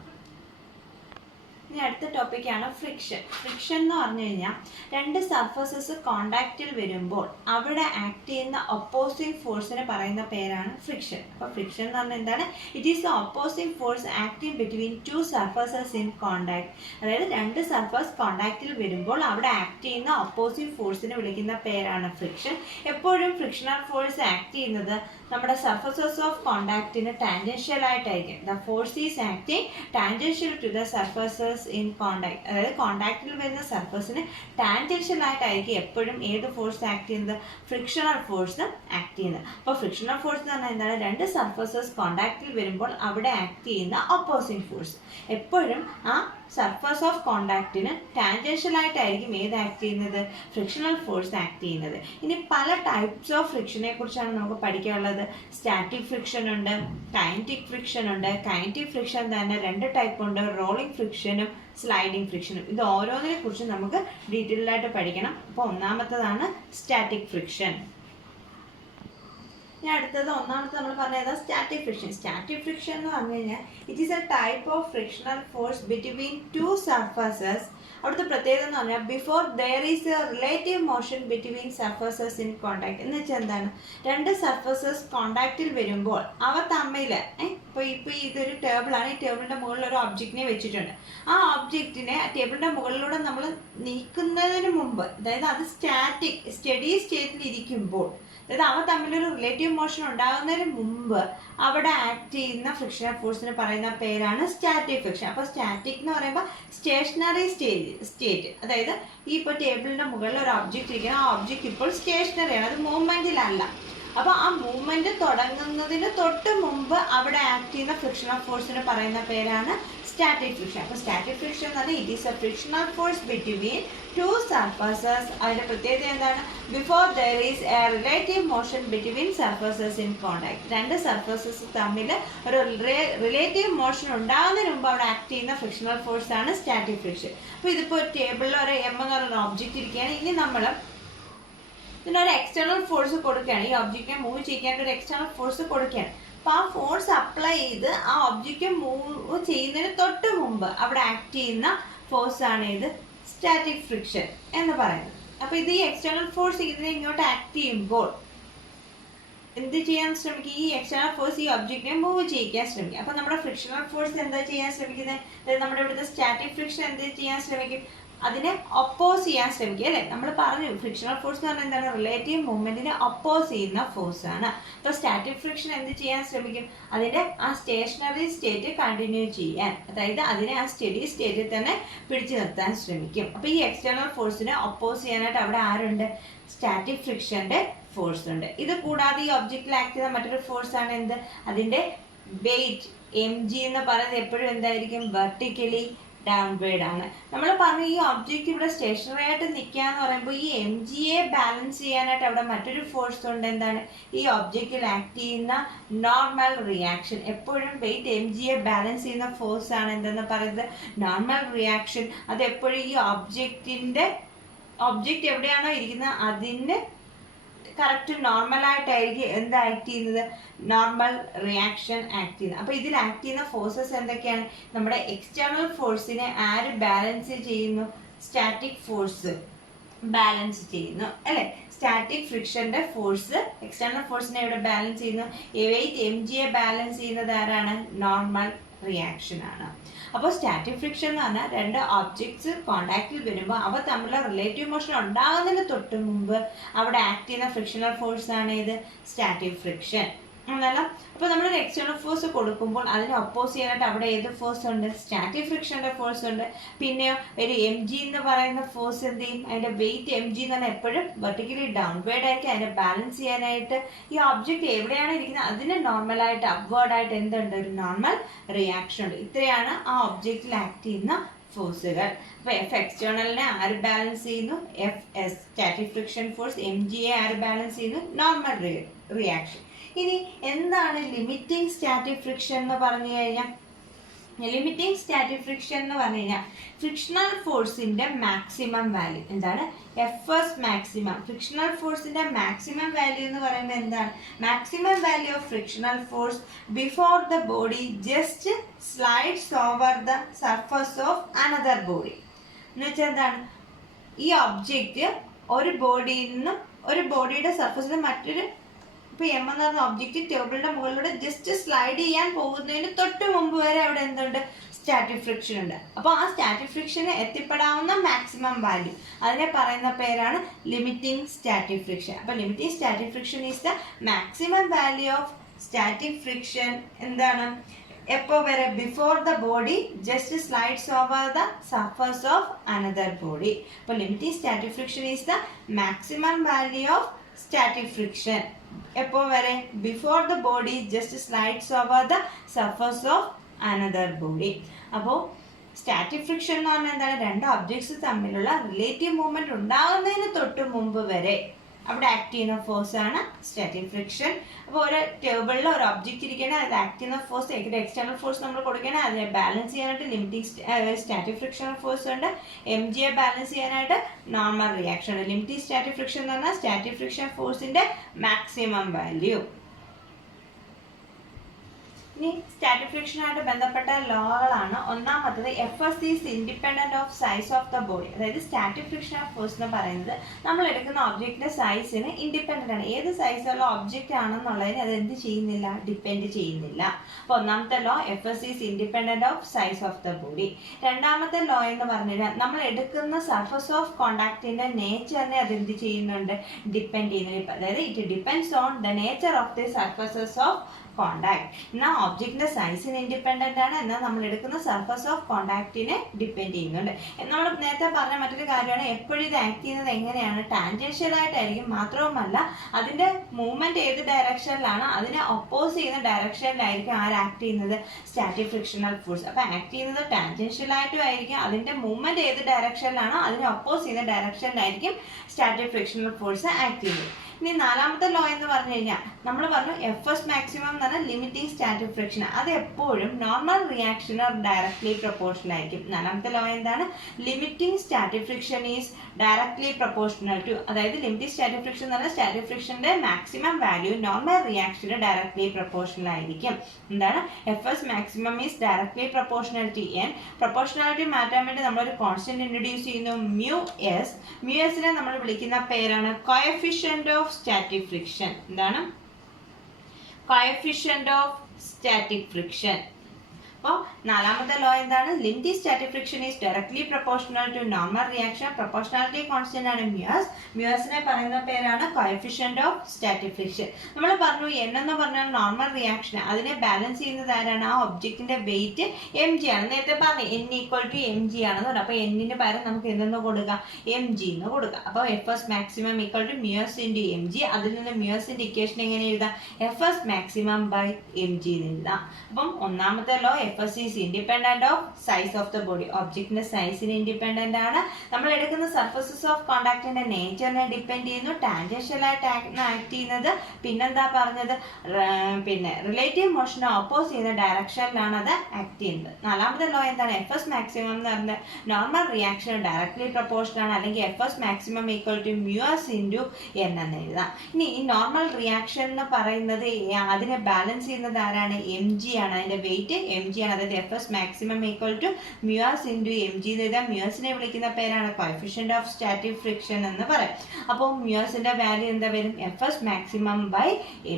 ഇനി അടുത്ത ടോപ്പിക്കാണ് ഫ്രിക്ഷൻ. ഫ്രിക്ഷൻ എന്ന് പറഞ്ഞു കഴിഞ്ഞാൽ രണ്ട് സർഫസസ് കോണ്ടാക്റ്റിൽ വരുമ്പോൾ അവിടെ ആക്ട് ചെയ്യുന്ന ഒപ്പോസിംഗ് ഫോഴ്സിനെ പറയുന്ന പേരാണ് ഫ്രിക്ഷൻ. അപ്പോൾ ഫ്രിക്ഷൻ എന്ന് പറഞ്ഞാൽ എന്താണ്? It is the opposing force acting between two surfaces in contact. അതായത് രണ്ട് സർഫസ് കോണ്ടാക്റ്റിൽ വരുമ്പോൾ അവിടെ ആക്ട് ചെയ്യുന്ന ഒപ്പോസിംഗ് ഫോഴ്സിനെ വിളിക്കുന്ന പേരാണ് ഫ്രിക്ഷൻ. എപ്പോഴും ഫ്രിക്ഷണൽ ഫോഴ്സ് ആക്ട് ചെയ്യുന്നത് നമ്മുടെ സർഫസസ് ഓഫ് കോണ്ടാക്റ്റിന് ടാൻജൻഷ്യൽ ആയിട്ടായിരിക്കും. The force is acting tangential to the surfaces in contact. അതായത് കോണ്ടാക്റ്റിൽ വരുന്ന സർഫസിന് ടാൻജൻഷ്യൽ ആയിട്ടായിരിക്കും എപ്പോഴും ഏത് ഫോഴ്സ് ആക്ട് ചെയ്യുന്നത്? ഫ്രിക്ഷണൽ ഫോഴ്സ് ആക്ട് ചെയ്യുന്നത്. അപ്പോൾ ഫ്രിക്ഷണൽ ഫോഴ്സ് എന്ന് പറഞ്ഞാൽ എന്താണ്? രണ്ട് സർഫസസ് കോണ്ടാക്റ്റിൽ വരുമ്പോൾ അവിടെ ആക്ട് ചെയ്യുന്ന ഒപ്പോസിംഗ് ഫോഴ്സ്. എപ്പോഴും ആ സർഫസ് ഓഫ് കോണ്ടാക്റ്റിന് ടാൻജൻഷ്യൽ ആയിട്ടായിരിക്കും ഏത് ആക്ട് ചെയ്യുന്നത്? ഫ്രിക്ഷണൽ ഫോഴ്സ് ആക്ട് ചെയ്യുന്നത്. ഇനി പല ടൈപ്സ് ഓഫ് ഫ്രിക്ഷനെ കുറിച്ചാണ് നമുക്ക് പഠിക്കാനുള്ളത്. സ്റ്റാറ്റിക് ഫ്രിക്ഷൻ ഉണ്ട്, കൈനറ്റിക് ഫ്രിക്ഷൻ ഉണ്ട്. കൈനറ്റിക് ഫ്രിക്ഷൻ തന്നെ രണ്ട് ടൈപ്പ് ഉണ്ട്, റോളിംഗ് ഫ്രിക്ഷനും സ്ലൈഡിംഗ് ഫ്രിക്ഷനും. ഇത് ഓരോന്നിനെ കുറിച്ച് നമുക്ക് ഡീറ്റെയിൽ ആയിട്ട് പഠിക്കണം. അപ്പോൾ ഒന്നാമത്തതാണ് സ്റ്റാറ്റിക് ഫ്രിക്ഷൻ. ഇനി അടുത്തത് ഒന്നാമത്തെ നമ്മൾ പറഞ്ഞത് സ്റ്റാറ്റിക് ഫ്രിക്ഷൻ. സ്റ്റാറ്റിക് ഫ്രിക്ഷൻ എന്ന് പറഞ്ഞു കഴിഞ്ഞാൽ it is a type of frictional force between two surfaces. അവിടുത്തെ പ്രത്യേകത എന്ന് പറഞ്ഞാൽ before there is a relative motion between surfaces in contact. എന്ന് വെച്ചാൽ എന്താണ്? രണ്ട് സർഫസസ് കോണ്ടാക്റ്റിൽ വരുമ്പോൾ അവ തമ്മിൽ ഇപ്പോൾ ഇതൊരു ടേബിളാണ്. ഈ ടേബിളിൻ്റെ മുകളിൽ ഒരു ഒബ്ജക്റ്റിനെ വെച്ചിട്ടുണ്ട്. ആ ഒബ്ജക്റ്റിനെ ടേബിളിൻ്റെ മുകളിലൂടെ നമ്മൾ നീക്കുന്നതിന് മുമ്പ്, അതായത് അത് സ്റ്റഡി സ്റ്റേറ്റിൽ ഇരിക്കുമ്പോൾ, അതായത് അവ തമ്മിലൊരു റിലേറ്റീവ് മോഷൻ ഉണ്ടാകുന്നതിന് മുമ്പ് അവിടെ ആക്ട് ചെയ്യുന്ന ഫ്രിക്ഷണൽ ഫോഴ്സിന് പറയുന്ന പേരാണ് സ്റ്റാറ്റിക് ഫ്രിക്ഷൻ. അപ്പോൾ സ്റ്റാറ്റിക് എന്ന് പറയുമ്പോൾ സ്റ്റേഷനറി സ്റ്റേറ്റ്, അതായത് ഈ ഇപ്പോൾ ടേബിളിൻ്റെ മുകളിൽ ഒരു ഒബ്ജക്റ്റ് ഇരിക്കണം. ആ ഒബ്ജക്റ്റ് ഇപ്പോൾ സ്റ്റേഷനറിയാണ്, അത് മൂവ്മെൻറ്റിലല്ല. അപ്പോൾ ആ മൂവ്മെൻറ്റ് തുടങ്ങുന്നതിന് തൊട്ട് മുമ്പ് അവിടെ ആക്ട് ചെയ്യുന്ന ഫ്രിക്ഷണൽ ഫോഴ്സിന് പറയുന്ന പേരാണ് സ്റ്റാറ്റിക് ഫ്രിക്ഷൻ. അപ്പോൾ സ്റ്റാറ്റിക് ഫ്രിക്ഷൻ എന്ന് പറഞ്ഞാൽ it is A frictional force between two surfaces. അതിൻ്റെ പ്രത്യേകത എന്താണ്? Before there is a relative motion between surfaces in contact. രണ്ട് സർഫസസ് തമ്മിൽ ഒരു റിലേറ്റീവ് മോഷൻ ഉണ്ടാകുന്നതിന് മുമ്പ് അവിടെ ആക്ട് ചെയ്യുന്ന ഫ്രിക്ഷണൽ ഫോഴ്സ് ആണ് സ്റ്റാറ്റിക് ഫ്രിക്ഷൻ. അപ്പോൾ ഇതിപ്പോൾ ടേബിളിൽ ഒരു എം എന്ന് പറയുന്ന ഒബ്ജക്റ്റ് ഇരിക്കുകയാണ്. ഇനി നമ്മൾ ഇതിനൊരു എക്സ്റ്റേണൽ ഫോഴ്സ് കൊടുക്കുകയാണ്. ഈ ഒബ്ജക്റ്റിനെ മൂവ് ചെയ്യാൻ ഒരു എക്സ്റ്റേണൽ ഫോഴ്സ് കൊടുക്കുകയാണ്. അപ്പോൾ ആ ഫോഴ്സ് അപ്ലൈ ചെയ്ത് ആ ഒബ്ജക്റ്റ് മൂവ് ചെയ്യുന്നതിന് തൊട്ട് മുമ്പ് അവിടെ ആക്ട് ചെയ്യുന്ന ഫോഴ്സ് ആണ് ഇത് സ്റ്റാറ്റിക് ഫ്രിക്ഷൻ എന്ന് പറയുന്നത്. അപ്പോൾ ഇത് ഈ എക്സ്റ്റേണൽ ഫോഴ്സ് ഇതിനെ ഇങ്ങോട്ട് ആക്ട് ചെയ്യുമ്പോൾ എന്ത് ചെയ്യാൻ ശ്രമിക്കുക? ഈ എക്സ്റ്റേണൽ ഫോഴ്സ് ഈ ഒബ്ജക്റ്റിനെ മൂവ് ചെയ്യിക്കാൻ ശ്രമിക്കുക. അപ്പോൾ നമ്മുടെ ഫ്രിക്ഷണൽ ഫോഴ്സ് എന്താ ചെയ്യാൻ ശ്രമിക്കുന്നത്? അതായത് നമ്മുടെ ഇവിടുത്തെ സ്റ്റാറ്റിക് ഫ്രിക്ഷൻ എന്ത് ചെയ്യാൻ ശ്രമിക്കും? അതിനെ ഒപ്പോസ് ചെയ്യാൻ ശ്രമിക്കുക, അല്ലേ? നമ്മൾ പറഞ്ഞു ഫ്രിക്ഷണൽ ഫോഴ്സ് എന്ന് പറഞ്ഞാൽ എന്താണ്? റിലേറ്റീവ് മൂവ്മെന്റിനെ ഒപ്പോസ് ചെയ്യുന്ന ഫോഴ്സ് ആണ്. അപ്പോൾ സ്റ്റാറ്റിക് ഫ്രിക്ഷൻ എന്ത് ചെയ്യാൻ ശ്രമിക്കും? അതിന്റെ ആ സ്റ്റേഷനറി സ്റ്റേറ്റ് കണ്ടിന്യൂ ചെയ്യാൻ, അതായത് അതിനെ ആ സ്റ്റഡി സ്റ്റേറ്റിൽ തന്നെ പിടിച്ചു നിർത്താൻ ശ്രമിക്കും. അപ്പോൾ ഈ എക്സ്റ്റേണൽ ഫോഴ്സിനെ ഒപ്പോസ് ചെയ്യാനായിട്ട് അവിടെ ആരുണ്ട്? സ്റ്റാറ്റിക് ഫ്രിക്ഷന്റെ ഫോഴ്സ് ഉണ്ട്. ഇത് കൂടാതെ ഈ ഒബ്ജക്റ്റിൽ ആക്ട് ചെയ്യുന്ന മറ്റൊരു ഫോഴ്സ് ആണ് എന്ത്? അതിന്റെ വെയിറ്റ് mg എന്ന് പറയുന്നത് എപ്പോഴും എന്തായിരിക്കും? വെർട്ടിക്കലി ഡൗൺവേർഡ് ആണ്. നമ്മൾ പറഞ്ഞു ഈ ഒബ്ജക്റ്റ് ഇവിടെ സ്റ്റേഷനറി ആയിട്ട് നിൽക്കുക എന്ന് പറയുമ്പോൾ ഈ mgയെ ബാലൻസ് ചെയ്യാനായിട്ട് അവിടെ മറ്റൊരു ഫോഴ്സ് ഉണ്ട്. എന്താണ്? ഈ ഒബ്ജക്റ്റിൽ ആക്ട് ചെയ്യുന്ന നോർമൽ റിയാക്ഷൻ. എപ്പോഴും വെയിറ്റ് mgയെ ബാലൻസ് ചെയ്യുന്ന ഫോഴ്സ് ആണ് എന്തെന്ന് പറയുന്നത്? Normal reaction. അത് എപ്പോഴും ഈ ഒബ്ജക്റ്റ് എവിടെയാണോ ഇരിക്കുന്നത് അതിൻ്റെ കറക്റ്റ് നോർമലായിട്ടായിരിക്കും എന്ത് ആക്ട് ചെയ്യുന്നത്? നോർമൽ റിയാക്ഷൻ ആക്ട് ചെയ്യുന്നത്. അപ്പോൾ ഇതിൽ ആക്ട് ചെയ്യുന്ന ഫോഴ്സസ് എന്തൊക്കെയാണ്? നമ്മുടെ എക്സ്റ്റേണൽ ഫോഴ്സിനെ ആര് ബാലൻസ് ചെയ്യുന്നു? സ്റ്റാറ്റിക് ഫോഴ്സ് ബാലൻസ് ചെയ്യുന്നു, അല്ലേ? സ്റ്റാറ്റിക് ഫ്രിക്ഷന്റെ ഫോഴ്സ് എക്സ്റ്റേണൽ ഫോഴ്സിനെ ഇവിടെ ബാലൻസ് ചെയ്യുന്നു. വെയിറ്റ് mgയെ ബാലൻസ് ചെയ്യുന്നത് ആരാണ്? നോർമൽ റിയാക്ഷൻ ആണ്. അപ്പോൾ സ്റ്റാറ്റിക് ഫ്രിക്ഷൻ എന്ന് പറഞ്ഞാൽ രണ്ട് ഒബ്ജക്ട്സ് കോണ്ടാക്റ്റിൽ വരുമ്പോൾ അവ തമ്മിലുള്ള റിലേറ്റീവ് മോഷൻ ഉണ്ടാകുന്നതിന് തൊട്ട് മുമ്പ് അവിടെ ആക്ട് ചെയ്യുന്ന ഫ്രിക്ഷണൽ ഫോഴ്സ് ആണ് ഇത് സ്റ്റാറ്റിക് ഫ്രിക്ഷൻ. എന്നല്ല, അപ്പോൾ നമ്മളൊരു എക്സ്റ്റേണൽ ഫോഴ്സ് കൊടുക്കുമ്പോൾ അതിനെ ഒപ്പോസ് ചെയ്യാനായിട്ട് അവിടെ ഏത് ഫോഴ്സ് ഉണ്ട്? സ്റ്റാറ്റിക് ഫ്രിക്ഷന്റെ ഫോഴ്സ് ഉണ്ട്. പിന്നെയോ ഒരു mg എന്ന് പറയുന്ന ഫോഴ്സ് എന്ത് ചെയ്യും? അതിന്റെ വെയിറ്റ് mg എന്ന് പറഞ്ഞാൽ എപ്പോഴും വെർട്ടിക്കലി ഡൗൺവേർഡ് ആയിരിക്കും. അതിനെ ബാലൻസ് ചെയ്യാനായിട്ട് ഈ ഒബ്ജക്റ്റ് എവിടെയാണ് ഇരിക്കുന്നത് അതിന് നോർമലായിട്ട് അപ്വേർഡായിട്ട് എന്തുണ്ട്? ഒരു നോർമൽ റിയാക്ഷൻ ഉണ്ട്. ഇത്രയാണ് ആ ഒബ്ജക്റ്റിൽ ആക്ട് ചെയ്യുന്ന ഫോഴ്സുകൾ. അപ്പോൾ എഫ് എക്സ്റ്റേണലിനെ ആര് ബാലൻസ് ചെയ്യുന്നു? F static friction force. mgയെ ആര് ബാലൻസ് ചെയ്യുന്നു? Normal reaction. ഇനി എന്താണ് ലിമിറ്റിംഗ് സ്റ്റാറ്റിക് ഫ്രിക്ഷൻ എന്ന് പറഞ്ഞു കഴിഞ്ഞാൽ? ലിമിറ്റിംഗ് സ്റ്റാറ്റിക് ഫ്രിക്ഷൻ എന്ന് പറഞ്ഞു കഴിഞ്ഞാൽ ഫ്രിക്ഷണൽ ഫോഴ്സിന്റെ മാക്സിമം വാല്യൂ എന്താണ്? Fs maximum. ഫ്രിക്ഷണൽ ഫോഴ്സിന്റെ മാക്സിമം വാല്യൂ എന്ന് പറയുമ്പോൾ എന്താണ്? Maximum value of frictional force before the body just slides over the surface of another body. എന്ന് വെച്ചാൽ എന്താണ്? ഈ ഒബ്ജക്റ്റ് ഒരു ബോഡിയിൽ നിന്നും ഒരു ബോഡിയുടെ സർഫസിൽ മറ്റൊരു ഇപ്പോൾ എം എന്ന് പറഞ്ഞ ഒബ്ജക്റ്റ് ടേബിളിന്റെ മുകളിലൂടെ ജസ്റ്റ് സ്ലൈഡ് ചെയ്യാൻ പോകുന്നതിന് തൊട്ട് മുമ്പ് വരെ അവിടെ എന്തുണ്ട്? സ്റ്റാറ്റിക് ഫ്രിക്ഷൻ ഉണ്ട്. അപ്പോൾ ആ സ്റ്റാറ്റിക് ഫ്രിക്ഷന് എത്തിപ്പെടാവുന്ന മാക്സിമം വാല്യൂ അതിനെ പറയുന്ന പേരാണ് ലിമിറ്റിംഗ് സ്റ്റാറ്റിക് ഫ്രിക്ഷൻ. അപ്പോൾ limiting static friction is the maximum value of static friction. എന്താണ്? എപ്പോൾ വരെ? Before the body just slides over the surface of another body. അപ്പോൾ limiting static friction is the maximum value of static friction. എപ്പോൾ വരെ? Before the body just slides over the surface of another body. അപ്പോൾ static friction എന്ന് പറഞ്ഞാൽ എന്താണ്? രണ്ട് objects തമ്മിലുള്ള relative movement ഉണ്ടാകുന്നതിന് തൊട്ട് മുമ്പ് വരെ അവിടെ ആക്ട് ചെയ്യുന്ന ഫോഴ്സ് ആണ് സ്റ്റാറ്റിക് ഫ്രിക്ഷൻ. അപ്പോൾ ഒരു ടേബിളിൽ ഒരു ഒബ്ജക്റ്റ് ഇരിക്കുകയാണെങ്കിൽ അത് ആക്ട് ചെയ്യുന്ന ഫോഴ്സ് എക്സ്റ്റേണൽ ഫോഴ്സ് നമ്മൾ കൊടുക്കുകയാണെങ്കിൽ അതിനെ ബാലൻസ് ചെയ്യാനായിട്ട് ലിമിറ്റിംഗ് സ്റ്റാറ്റിക് ഫ്രിക്ഷൻ ഫോഴ്സ് ഉണ്ട്. mg ബാലൻസ് ചെയ്യാനായിട്ട് നോർമൽ റിയാക്ഷൻ ഉണ്ട്. ലിമിറ്റിംഗ് സ്റ്റാറ്റിക് ഫ്രിക്ഷൻ എന്ന് പറഞ്ഞാൽ സ്റ്റാറ്റിക് ഫ്രിക്ഷൻ ഫോഴ്സിന്റെ മാക്സിമം വാല്യൂ. ഇനി സ്റ്റാറ്റിക് ഫ്രിക്ഷനായിട്ട് ബന്ധപ്പെട്ട ലോകളാണ്. ഒന്നാമത്തത് Fs is independent of size of the body. അതായത് സ്റ്റാറ്റിക് ഫ്രിക്ഷൻ ഫോഴ്സ് എന്ന് പറയുന്നത് നമ്മൾ എടുക്കുന്ന ഒബ്ജക്റ്റിന്റെ സൈസിന് ഇൻഡിപെൻഡന്റ് ആണ്. ഏത് സൈസുള്ള ഒബ്ജക്റ്റ് ആണെന്നുള്ളതിന് അത് എന്ത് ചെയ്യുന്നില്ല? ഡിപ്പെൻഡ് ചെയ്യുന്നില്ല. അപ്പോൾ ഒന്നാമത്തെ law Fs is independent of size of the body. രണ്ടാമത്തെ ലോ എന്ന് പറഞ്ഞാൽ നമ്മൾ എടുക്കുന്ന സർഫസ് ഓഫ് കോണ്ടാക്റ്റിന്റെ നേച്ചറിനെ അത് എന്ത് ചെയ്യുന്നുണ്ട്? ഡിപ്പെൻഡ് ചെയ്യുന്നുണ്ട്. അതായത് it depends on the nature of the surfaces of contact. എന്നാൽ ഒബ്ജക്റ്റിന്റെ സൈസിന് ഇൻഡിപെൻഡന്റ് ആണ്, എന്നാൽ നമ്മൾ എടുക്കുന്ന സർഫസ് ഓഫ് കോണ്ടാക്റ്റിനെ ഡിപ്പെൻഡ് ചെയ്യുന്നുണ്ട്. നമ്മൾ നേരത്തെ പറഞ്ഞ മറ്റൊരു കാര്യമാണ് എപ്പോഴും ഇത് ആക്ട് ചെയ്യുന്നത് എങ്ങനെയാണ്? ടാൻജൻഷ്യൽ ആയിട്ടായിരിക്കും. മാത്രവുമല്ല അതിന്റെ മൂവ്മെന്റ് ഏത് ഡയറക്ഷനിലാണ് അതിനെ ഒപ്പോസ് ചെയ്യുന്ന ഡയറക്ഷനിലായിരിക്കും ആര് ആക്ട് ചെയ്യുന്നത്? Static frictional force. അപ്പൊ ആക്ട് ചെയ്യുന്നത് ടാൻജൻഷ്യൽ ആയിട്ടും ആയിരിക്കും. അതിന്റെ മൂവ്മെന്റ് ഏത് ഡയറക്ഷനിലാണോ അതിനെ ഒപ്പോസ് ചെയ്യുന്ന ഡയറക്ഷനിലായിരിക്കും സ്റ്റാറ്റിക് ഫ്രിക്ഷണൽ ഫോഴ്സ് ആക്ട് ചെയ്യുന്നത്. ഇനി നാലാമത്തെ ലോ എന്ന് പറഞ്ഞു കഴിഞ്ഞാൽ നമ്മൾ പറഞ്ഞു Fs മാക്സിമം എന്ന് പറഞ്ഞാൽ ലിമിറ്റിംഗ് സ്റ്റാറ്റിക് ഫ്രിക്ഷൻ. അത് എപ്പോഴും നോർമൽ റിയാക്ഷന് ഡയറക്ട്ലി പ്രൊപ്പോർഷണൽ ആയിരിക്കും. നാലാമത്തെ ലോ എന്താണ്? Limiting static friction is directly proportional to. അതായത് ലിമിറ്റിംഗ് സ്റ്റാറ്റിക് ഫ്രിക്ഷൻ എന്ന് പറഞ്ഞാൽ സ്റ്റാറ്റിക് ഫ്രിക്ഷന്റെ മാക്സിമം വാല്യൂ നോർമൽ റിയാക്ഷന് ഡയറക്ട്ലി പ്രൊപ്പോർഷണൽ ആയിരിക്കും. എന്താണ്? Fs maximum is directly proportional to n. Proportionality മാറ്റാൻ വേണ്ടി നമ്മളൊരു കോൺസ്റ്റന്റ് ഇൻട്രൊഡ്യൂസ് ചെയ്യുന്നു, μs. μsനെ നമ്മൾ വിളിക്കുന്ന പേരാണ് കോഎഫിഷ്യന്റ് ഓഫ് സ്റ്റാറ്റിക് ഫ്രിക്ഷൻ. എന്താണ്? Coefficient of static friction. അപ്പോൾ നാലാമത്തെ ലോ എന്താണ്? Limiting static friction is directly proportional to normal reaction. Proportionality constant ആണ് മ്യൂസ്. മ്യൂസിനെ പറയുന്ന പേരാണ് കോഎഫിഷ്യന്റ് ഓഫ് സ്റ്റാറ്റിക് ഫ്രിക്ഷൻ. നമ്മൾ പറഞ്ഞു n എന്ന് പറഞ്ഞാൽ നോർമൽ റിയാക്ഷൻ, അതിനെ ബാലൻസ് ചെയ്യുന്നത് ആരാണ്? ആ ഒബ്ജക്റ്റിന്റെ വെയിറ്റ് mg ആണ്. നേരത്തെ പറഞ്ഞു n ഈക്വൽ ടു mg ആണെന്ന് പറഞ്ഞു. അപ്പോൾ n-ന് പകരം നമുക്ക് എന്തെന്ന് കൊടുക്കാം? mg എന്ന് കൊടുക്കാം. അപ്പോൾ Fs maximum equal to mu s into mg. അതിൽ നിന്ന് മ്യൂസിന്റെ ഇക്വേഷൻ എങ്ങനെ എഴുതാം? Fs മാക്സിമം ബൈ mg എന്ന് എഴുതാം. അപ്പം ഒന്നാമത്തെ law Fs is independent of size of the body. ഒബ്ജക്റ്റിന്റെ സൈസിന് ഇൻഡിപെൻഡന്റ് ആണ്. നമ്മൾ എടുക്കുന്ന സർഫസസ് ഓഫ് കോണ്ടാക്റ്റിന്റെ നേച്ചറിനെ ഡിപ്പെൻഡ് ചെയ്യുന്നു. ടാൻജൻഷ്യൽ ആയിട്ട് ആക്ട് ചെയ്യുന്നത്. പിന്നെന്താ പറഞ്ഞത്? പിന്നെ റിലേറ്റീവ് മോഷനെ ഓപ്പോസ് ചെയ്യുന്ന ഡയറക്ഷനിലാണ് അത് ആക്ട് ചെയ്യുന്നത്. നാലാമത്തെ ലോ എന്താണ്? Fs മാക്സിമം എന്ന് പറഞ്ഞാൽ നോർമൽ റിയാക്ഷൻ ഡയറക്ട്ലി പ്രൊപ്പോർഷണൽ ആണ്. അല്ലെങ്കിൽ Fs maximum equal to mu s into n എന്ന് എഴുതാം. ഇനി ഈ നോർമൽ റിയാക്ഷൻ എന്ന് പറയുന്നത് അതിനെ ബാലൻസ് ചെയ്യുന്നത് ആരാണ്? mg ആണ്. അതിന്റെ വെയിറ്റ് mg ആണ്. അതായത് Fs maximum equal to mu s into mg എന്ന് എഴുതാം. മ്യൂസിനെ വിളിക്കുന്ന പേരാണ് കോഎഫിഷ്യന്റ് ഓഫ് സ്റ്റാറ്റിക് ഫ്രിക്ഷൻ എന്ന് പറയും. അപ്പോൾ മ്യൂസിന്റെ വാല്യൂ എന്താ വരും? Fs മാക്സിമം ബൈ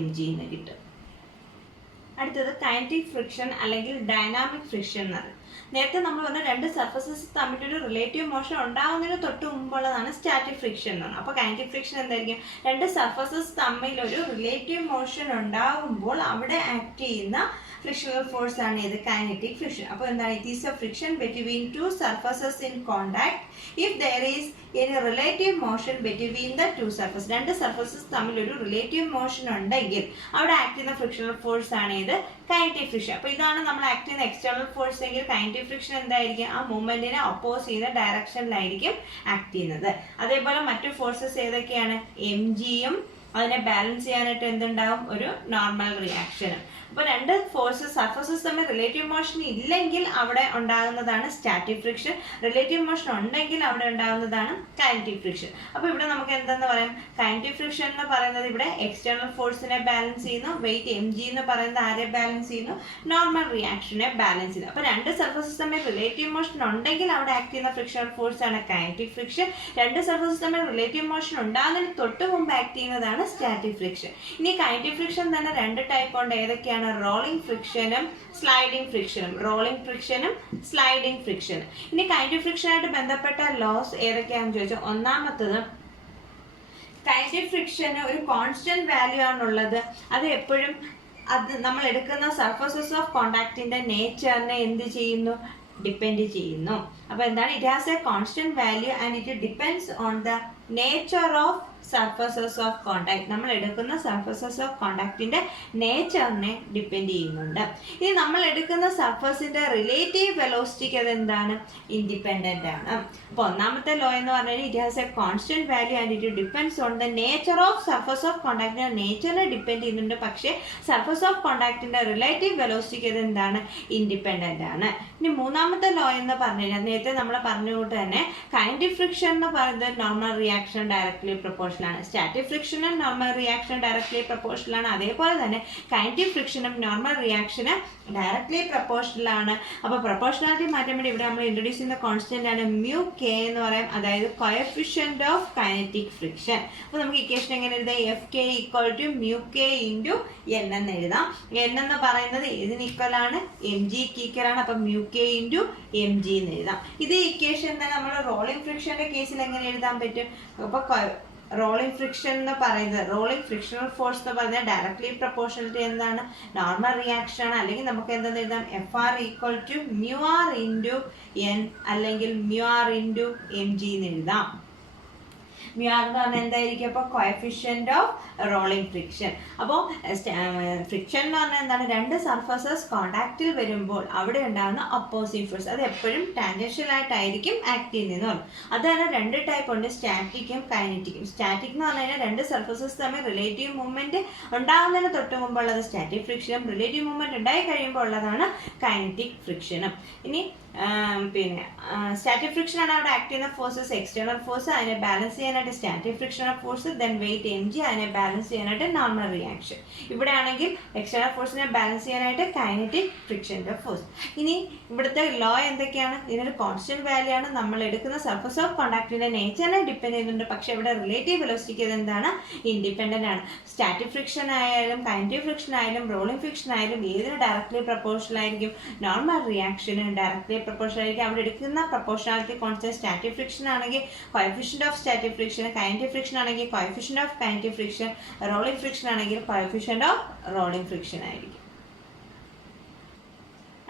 mg എന്ന് കിട്ടും. അടുത്തത് കൈനറ്റിക് ഫ്രിക്ഷൻ അല്ലെങ്കിൽ ഡൈനാമിക് ഫ്രിക്ഷൻ എന്ന് പറയും. നേരത്തെ നമ്മൾ പറഞ്ഞ രണ്ട് സർഫസസ് തമ്മിലൊരു റിലേറ്റീവ് മോഷൻ ഉണ്ടാകുന്നതിന് തൊട്ട് മുമ്പുള്ളതാണ് സ്റ്റാറ്റിക് ഫ്രിക്ഷൻ എന്ന് പറയുന്നത്. അപ്പോൾ കൈനറ്റിക് ഫ്രിക്ഷൻ എന്തായിരിക്കും? രണ്ട് സർഫസസ് തമ്മിലൊരു റിലേറ്റീവ് മോഷൻ ഉണ്ടാകുമ്പോൾ അവിടെ ആക്ട് ചെയ്യുന്ന ഫ്രിക്ഷണൽ ഫോഴ്സ് ആണ് ഇത് കൈനറ്റിക് ഫ്രിക്ഷൻ. അപ്പോൾ എന്താണ്? It is a friction between two surfaces in contact if there is any relative motion between the two surface. രണ്ട് സർഫസസ് തമ്മിൽ ഒരു റിലേറ്റീവ് മോഷൻ ഉണ്ടെങ്കിൽ അവിടെ ആക്ട് ചെയ്യുന്ന ഫ്രിക്ഷണൽ ഫോഴ്സ് ആണ് ഇത് കൈനറ്റിക് ഫ്രിക്ഷൻ. അപ്പോൾ ഇതാണ് നമ്മൾ ആക്ട് ചെയ്യുന്ന എക്സ്റ്റേണൽ ഫോഴ്സ് എങ്കിൽ കൈനറ്റിക് ഫ്രിക്ഷൻ എന്തായിരിക്കും? ആ മൂവ്മെന്റിനെ ഒപ്പോസ് ചെയ്യുന്ന ഡയറക്ഷനിലായിരിക്കും ആക്ട് ചെയ്യുന്നത്. അതേപോലെ മറ്റു ഫോഴ്സസ് ഏതൊക്കെയാണ്? mg യും അതിനെ ബാലൻസ് ചെയ്യാനായിട്ട് എന്തുണ്ടാവും? ഒരു നോർമൽ റിയാക്ഷനും. അപ്പോൾ രണ്ട് ഫോഴ്സസ് സർഫസസ് തമ്മിൽ റിലേറ്റീവ് മോഷൻ ഇല്ലെങ്കിൽ അവിടെ ഉണ്ടാകുന്നതാണ് സ്റ്റാറ്റിക് ഫ്രിക്ഷൻ. റിലേറ്റീവ് മോഷൻ ഉണ്ടെങ്കിൽ അവിടെ ഉണ്ടാകുന്നതാണ് കൈനറ്റിക് ഫ്രിക്ഷൻ. അപ്പോൾ ഇവിടെ നമുക്ക് എന്തെന്ന് പറയാം? കൈനറ്റിക് ഫ്രിക്ഷൻ എന്ന് പറയുന്നത് ഇവിടെ എക്സ്റ്റേണൽ ഫോഴ്സിനെ ബാലൻസ് ചെയ്യുന്നു. വെയിറ്റ് mg എന്ന് പറയുന്നത് ആരെ ബാലൻസ് ചെയ്യുന്നു? നോർമൽ റിയാക്ഷനെ ബാലൻസ് ചെയ്യുന്നു. അപ്പോൾ രണ്ട് സർഫസസ് തമ്മിൽ റിലേറ്റീവ് മോഷൻ ഉണ്ടെങ്കിൽ അവിടെ ആക്ട് ചെയ്യുന്ന ഫ്രിക്ഷണൽ ഫോഴ്സ് ആണ് കൈനറ്റിക് ഫ്രിക്ഷൻ. രണ്ട് സർഫസസ് തമ്മിൽ റിലേറ്റീവ് മോഷൻ ഉണ്ടാകുന്നതിന് തൊട്ട് മുമ്പ് ആക്ട് ചെയ്യുന്നതാണ് സ്റ്റാറ്റിക് ഫ്രിക്ഷൻ. ഇനി കൈനറ്റിക് ഫ്രിക്ഷൻ തന്നെ രണ്ട് ടൈപ്പ് ഉണ്ട്. ഏതൊക്കെയാണ്? റോളിംഗ് ഫ്രിക്ഷനും സ്ലൈഡിംഗ് ഫ്രിക്ഷനും. റോളിംഗ് ഫ്രിക്ഷനും സ്ലൈഡിംഗ് ഫ്രിക്ഷനും. ഇനി കൈനറ്റിക് ഫ്രിക്ഷനായിട്ട് ബന്ധപ്പെട്ട ലോസ് ഏതൊക്കെയാണെന്ന് ചോദിച്ചാൽ, ഒന്നാമത്തത് കൈനറ്റിക് ഫ്രിക്ഷന് ഒരു കോൺസ്റ്റന്റ് വാല്യൂ ആണുള്ളത്. അത് എപ്പോഴും അത് നമ്മൾ എടുക്കുന്ന സർഫസസ് ഓഫ് കോണ്ടാക്റ്റിന്റെ നേച്ചറിനെ എന്ത് ചെയ്യുന്നു? ഡിപ്പെൻഡ് ചെയ്യുന്നു. അപ്പോൾ എന്താണ്? It has a constant value and it depends on the nature of surfaces of contact. നമ്മൾ എടുക്കുന്ന സർഫസസ് ഓഫ് കോണ്ടാക്റ്റിന്റെ നേച്ചറിനെ ഡിപ്പെൻഡ് ചെയ്യുന്നുണ്ട്. ഇനി നമ്മൾ എടുക്കുന്ന സർഫസിന്റെ റിലേറ്റീവ് വെലോസിറ്റിക്ക് അതെന്താണ്? ഇൻഡിപെൻഡന്റ് ആണ്. അപ്പോൾ ഒന്നാമത്തെ ലോ എന്ന് പറഞ്ഞാൽ it has a constant value and it depends on the nature of surface of കോണ്ടാക്റ്റിന്റെ നേച്ചറിനെ ഡിപ്പെൻഡ് ചെയ്യുന്നുണ്ട്. പക്ഷേ സർഫസ് ഓഫ് കോണ്ടാക്റ്റിന്റെ റിലേറ്റീവ് വെലോസിറ്റിക്ക് അതെന്താണ്? ഇൻഡിപെൻഡന്റ് ആണ്. ഇനി മൂന്നാമത്തെ ലോ എന്ന് പറഞ്ഞു കഴിഞ്ഞാൽ നേരത്തെ നമ്മൾ പറഞ്ഞുകൊണ്ട് തന്നെ കൈനറ്റിക് ഫ്രിക്ഷൻ എന്ന് പറയുന്നത് നോർമൽ റിയാക്ഷൻ ഡയറക്ട്ലി പ്രൊപ്പോർഷണൽ ആണ്. സ്റ്റാറ്റിക് ഫ്രിക്ഷനും നോർമൽ റിയാക്ഷൻ ഡയറക്ട്ലി പ്രൊപ്പോർഷണൽ ആണ്. അതേപോലെ തന്നെ കൈനറ്റിക് ഫ്രിക്ഷനും നോർമൽ റിയാക്ഷന് ഡയറക്ട്ലി പ്രൊപ്പോർഷണൽ ആണ്. അപ്പോൾ പ്രൊപ്പോർഷണാലിറ്റി മാറ്റാൻ വേണ്ടി ഇവിടെ നമ്മൾ ഇൻട്രൊഡ്യൂസ് ചെയ്യുന്ന കോൺസ്റ്റന്റ് ആണ് മ്യൂ കെ എന്ന് പറയും. അതായത് കോഎഫിഷ്യന്റ് ഓഫ് കൈനറ്റിക് ഫ്രിക്ഷൻ. അപ്പോൾ നമുക്ക് ഇക്വേഷൻ എങ്ങനെ എഴുതാം? F K equal to mu K into N എന്ന് എഴുതാം. എൻ എന്ന് പറയുന്നത് ഏതിന് ഈക്വൽ ആണ്? എം ജിക്ക് ഈക്വൽ ആണ്. അപ്പം mu K into M G എന്ന് എഴുതാം. ഇത് ഇക്വേഷൻ തന്നെ നമ്മൾ റോളിംഗ് ഫ്രിക്ഷന്റെ കേസിൽ എങ്ങനെ എഴുതാൻ പറ്റും? അപ്പോൾ റോളിംഗ് ഫ്രിക്ഷൻ എന്ന് പറയുന്നത് റോളിംഗ് ഫ്രിക്ഷണൽ ഫോഴ്സ് എന്ന് പറയുന്നത് ഡയറക്ട്ലി പ്രൊപ്പോർഷണൽ എന്താണ്? നോർമൽ റിയാക്ഷൻ ആണ്. അല്ലെങ്കിൽ നമുക്ക് എന്താണെന്ന് എഴുതാം? F R equal to mu R into N അല്ലെങ്കിൽ mu R into M G എന്ന് എഴുതാം. മ്യൂ ആർ എന്ന് പറഞ്ഞാൽ എന്തായിരിക്കും? അപ്പോൾ കോഎഫിഷ്യന്റ് ഓഫ് റോളിംഗ് ഫ്രിക്ഷൻ. അപ്പോൾ ഫ്രിക്ഷൻ എന്ന് പറഞ്ഞാൽ എന്താണ്? രണ്ട് സർഫസസ് കോണ്ടാക്റ്റിൽ വരുമ്പോൾ അവിടെ ഉണ്ടാകുന്ന ഒപ്പോസിറ്റ് ഫോഴ്സ് അത് എപ്പോഴും ടാൻജൻഷ്യൽ ആയിട്ടായിരിക്കും ആക്ട് ചെയ്യുന്നതെന്ന് പറഞ്ഞു. അതാണ് രണ്ട് ടൈപ്പ് ഉണ്ട്, സ്റ്റാറ്റിക്കും കൈനറ്റിക്കും. സ്റ്റാറ്റിക് എന്ന് പറഞ്ഞു കഴിഞ്ഞാൽ രണ്ട് സർഫസസ് തമ്മിൽ റിലേറ്റീവ് മൂവ്മെന്റ് ഉണ്ടാകുന്നതിന് തൊട്ട് മുമ്പുള്ളത് സ്റ്റാറ്റിക് ഫ്രിക്ഷനും റിലേറ്റീവ് മൂവ്മെന്റ് ഉണ്ടായി കഴിയുമ്പോൾ ഉള്ളതാണ് കൈനറ്റിക് ഫ്രിക്ഷനും. ഇനി പിന്നെ സ്റ്റാറ്റിക് ഫ്രിക്ഷൻ ആണ് അവിടെ ആക്ട് ചെയ്യുന്ന ഫോഴ്സസ് എക്സ്റ്റേണൽ ഫോഴ്സ്, അതിനെ ബാലൻസ് ചെയ്യാനായിട്ട് static frictional force, then weight M G, അതിനെ ബാലൻസ് ചെയ്യാനായിട്ട് നോർമൽ റിയാക്ഷൻ. ഇവിടെ ആണെങ്കിൽ എക്സ്റ്റേണൽ ഫോഴ്സിനെ ബാലൻസ് ചെയ്യാനായിട്ട് കൈനറ്റിക് ഫ്രിക്ഷന്റെ ഫോഴ്സ്. ഇനി ഇവിടുത്തെ ലോ എന്തൊക്കെയാണ്? ഇതിനൊരു കോൺസ്റ്റന്റ് വാല്യൂ ആണ്. നമ്മൾ എടുക്കുന്ന സർഫസ് ഓഫ് കോണ്ടാക്റ്റിന്റെ നേച്ചറിനെ ഡിപ്പെൻഡ് ചെയ്യുന്നുണ്ട്. പക്ഷേ ഇവിടെ റിലേറ്റീവ് വെലോസിറ്റിക്ക് ഇതെന്താണ്? ഇൻഡിപെൻഡന്റ് ആണ്. സ്റ്റാറ്റിക് ഫ്രിക്ഷൻ ആയാലും കൈനറ്റിക് ഫ്രിക്ഷൻ ആയാലും റോളിംഗ് ഫ്രിക്ഷൻ ആയാലും ഏതിന് ഡയറക്ട്ലി പ്രൊപ്പോർഷണൽ ആയിരിക്കും? നോർമൽ റിയാക്ഷന് ഡയറക്ട്ലി പ്രൊപ്പോർഷണൽ ആയിരിക്കും. അവിടെ എടുക്കുന്ന പ്രൊപ്പോർഷണാലിറ്റി കോൺസ്റ്റന്റ് സ്റ്റാറ്റിക് ഫ്രിക്ഷൻ ആണെങ്കിൽ coefficient of static friction, kinetic friction ആണെങ്കിൽ coefficient of kinetic friction, rolling friction ആണെങ്കിൽ കോഎഫിഷ്യന്റ് ഓഫ് റോളിംഗ് ഫ്രിക്ഷൻ ആയിരിക്കും.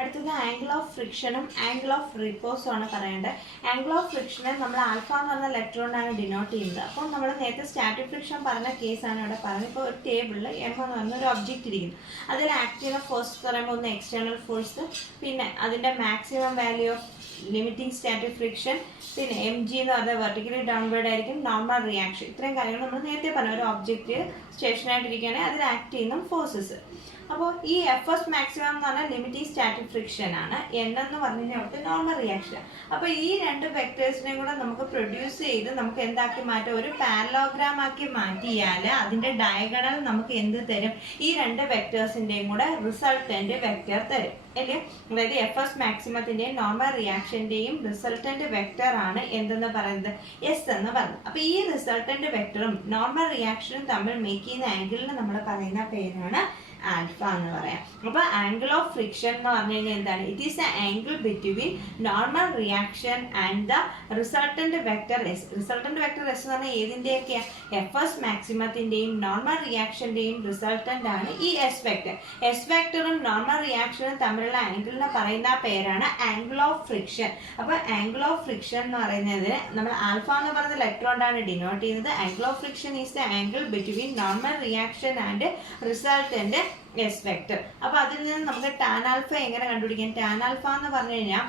അടുത്തത് ആംഗിൾ ഓഫ് ഫ്രിക്ഷനും ആംഗിൾ ഓഫ് റിപ്പോസും ആണ് പറയേണ്ടത്. ആംഗിൾ ഓഫ് ഫ്രിക്ഷനെ നമ്മൾ ആൽഫ എന്ന് പറഞ്ഞ ലെറ്റർ കൊണ്ടാണ് ഡിനോട്ട് ചെയ്യുന്നത്. അപ്പോൾ നമ്മൾ നേരത്തെ സ്റ്റാറ്റിക് ഫ്രിക്ഷൻ പറഞ്ഞ കേസാണ് ഇവിടെ പറയുന്നത്. ഇപ്പോൾ ഒരു ടേബിളിൽ എം എന്ന് പറഞ്ഞ ഒരു ഒബ്ജക്റ്റ് ഇരിക്കുന്നു. അതിൽ ആക്ട് ചെയ്യുന്ന ഫോഴ്സ് പറയുമ്പോൾ ഒന്ന് എക്സ്റ്റേണൽ ഫോഴ്സ്, പിന്നെ അതിൻ്റെ maximum value of limiting static friction, പിന്നെ എം ജി എന്ന് പറഞ്ഞാൽ വെർട്ടിക്കലി ഡൗൺവേർഡ് ആയിരിക്കും, നോർമൽ റിയാക്ഷൻ. ഇത്രയും കാര്യങ്ങൾ നമ്മൾ നേരത്തെ പറഞ്ഞു. ഒരു ഒബ്ജക്റ്റ് സ്റ്റേഷനായിട്ടിരിക്കുകയാണെങ്കിൽ അതിൽ ആക്ട് ചെയ്യുന്ന ഫോഴ്സസ്. അപ്പോൾ ഈ എഫ് എസ് മാക്സിമം എന്ന് പറഞ്ഞാൽ ലിമിറ്റിംഗ് സ്റ്റാറ്റിക് ഫ്രിക്ഷൻ ആണ്. എൻ എന്ന് പറഞ്ഞു കഴിഞ്ഞാൽ അവിടുത്തെ നോർമൽ റിയാക്ഷൻ. അപ്പോൾ ഈ രണ്ട് വെക്ടേഴ്സിനെയും കൂടെ നമുക്ക് പ്രൊഡ്യൂസ് ചെയ്ത് നമുക്ക് എന്താക്കി മാറ്റാം? ഒരു പാരലോഗ്രാം ആക്കി മാറ്റിയാൽ അതിൻ്റെ ഡയഗണൽ നമുക്ക് എന്ത് തരും? ഈ രണ്ട് വെക്ടേഴ്സിൻ്റെയും കൂടെ റിസൾട്ടന്റ് വെക്ടർ തരും അല്ലേ? അതായത് എഫ് എസ് മാക്സിമത്തിൻ്റെയും നോർമൽ റിയാക്ഷൻ്റെയും റിസൾട്ടന്റ് വെക്ടർ ആണ് എന്തെന്ന് പറയുന്നത്? എസ് എന്ന് പറയുന്നത്. അപ്പോൾ ഈ റിസൾട്ടന്റ് വെക്ടറും നോർമൽ റിയാക്ഷനും തമ്മിൽ മേക്ക് ചെയ്യുന്ന ആംഗിളിന് നമ്മൾ പറയുന്ന പേരാണ് ആൽഫ എന്ന് പറയാം. അപ്പോൾ ആംഗിൾ ഓഫ് ഫ്രിക്ഷൻ എന്ന് പറഞ്ഞു കഴിഞ്ഞാൽ എന്താണ്? It is the angle between normal reaction and the resultant vector S. Resultant vector S എന്ന് പറഞ്ഞാൽ ഏതിൻ്റെയൊക്കെയാണ്? എഫ് എസ് മാക്സിമത്തിൻ്റെയും നോർമൽ റിയാക്ഷൻ്റെയും റിസൾട്ടന്റ് ആണ് ഈ എസ് വെക്ടർ. എസ് വെക്ടറും നോർമൽ റിയാക്ഷനും തമ്മിലുള്ള ആംഗിളിനെ പറയുന്ന പേരാണ് ആംഗിൾ ഓഫ് ഫ്രിക്ഷൻ. അപ്പോൾ ആംഗിൾ ഓഫ് ഫ്രിക്ഷൻ എന്ന് പറയുന്നതിന് നമ്മൾ ആൽഫ എന്ന് പറയുന്ന ലെറ്റർ കൊണ്ടാണ് ഡിനോട്ട് ചെയ്യുന്നത്. Angle of friction is the angle between normal reaction and resultant S vector. അപ്പൊ അതിൽ നിന്ന് നമുക്ക് ടാൻ ആൽഫ എങ്ങനെ കണ്ടുപിടിക്കാം? ടാൻ ആൽഫ എന്ന് പറഞ്ഞു കഴിഞ്ഞാൽ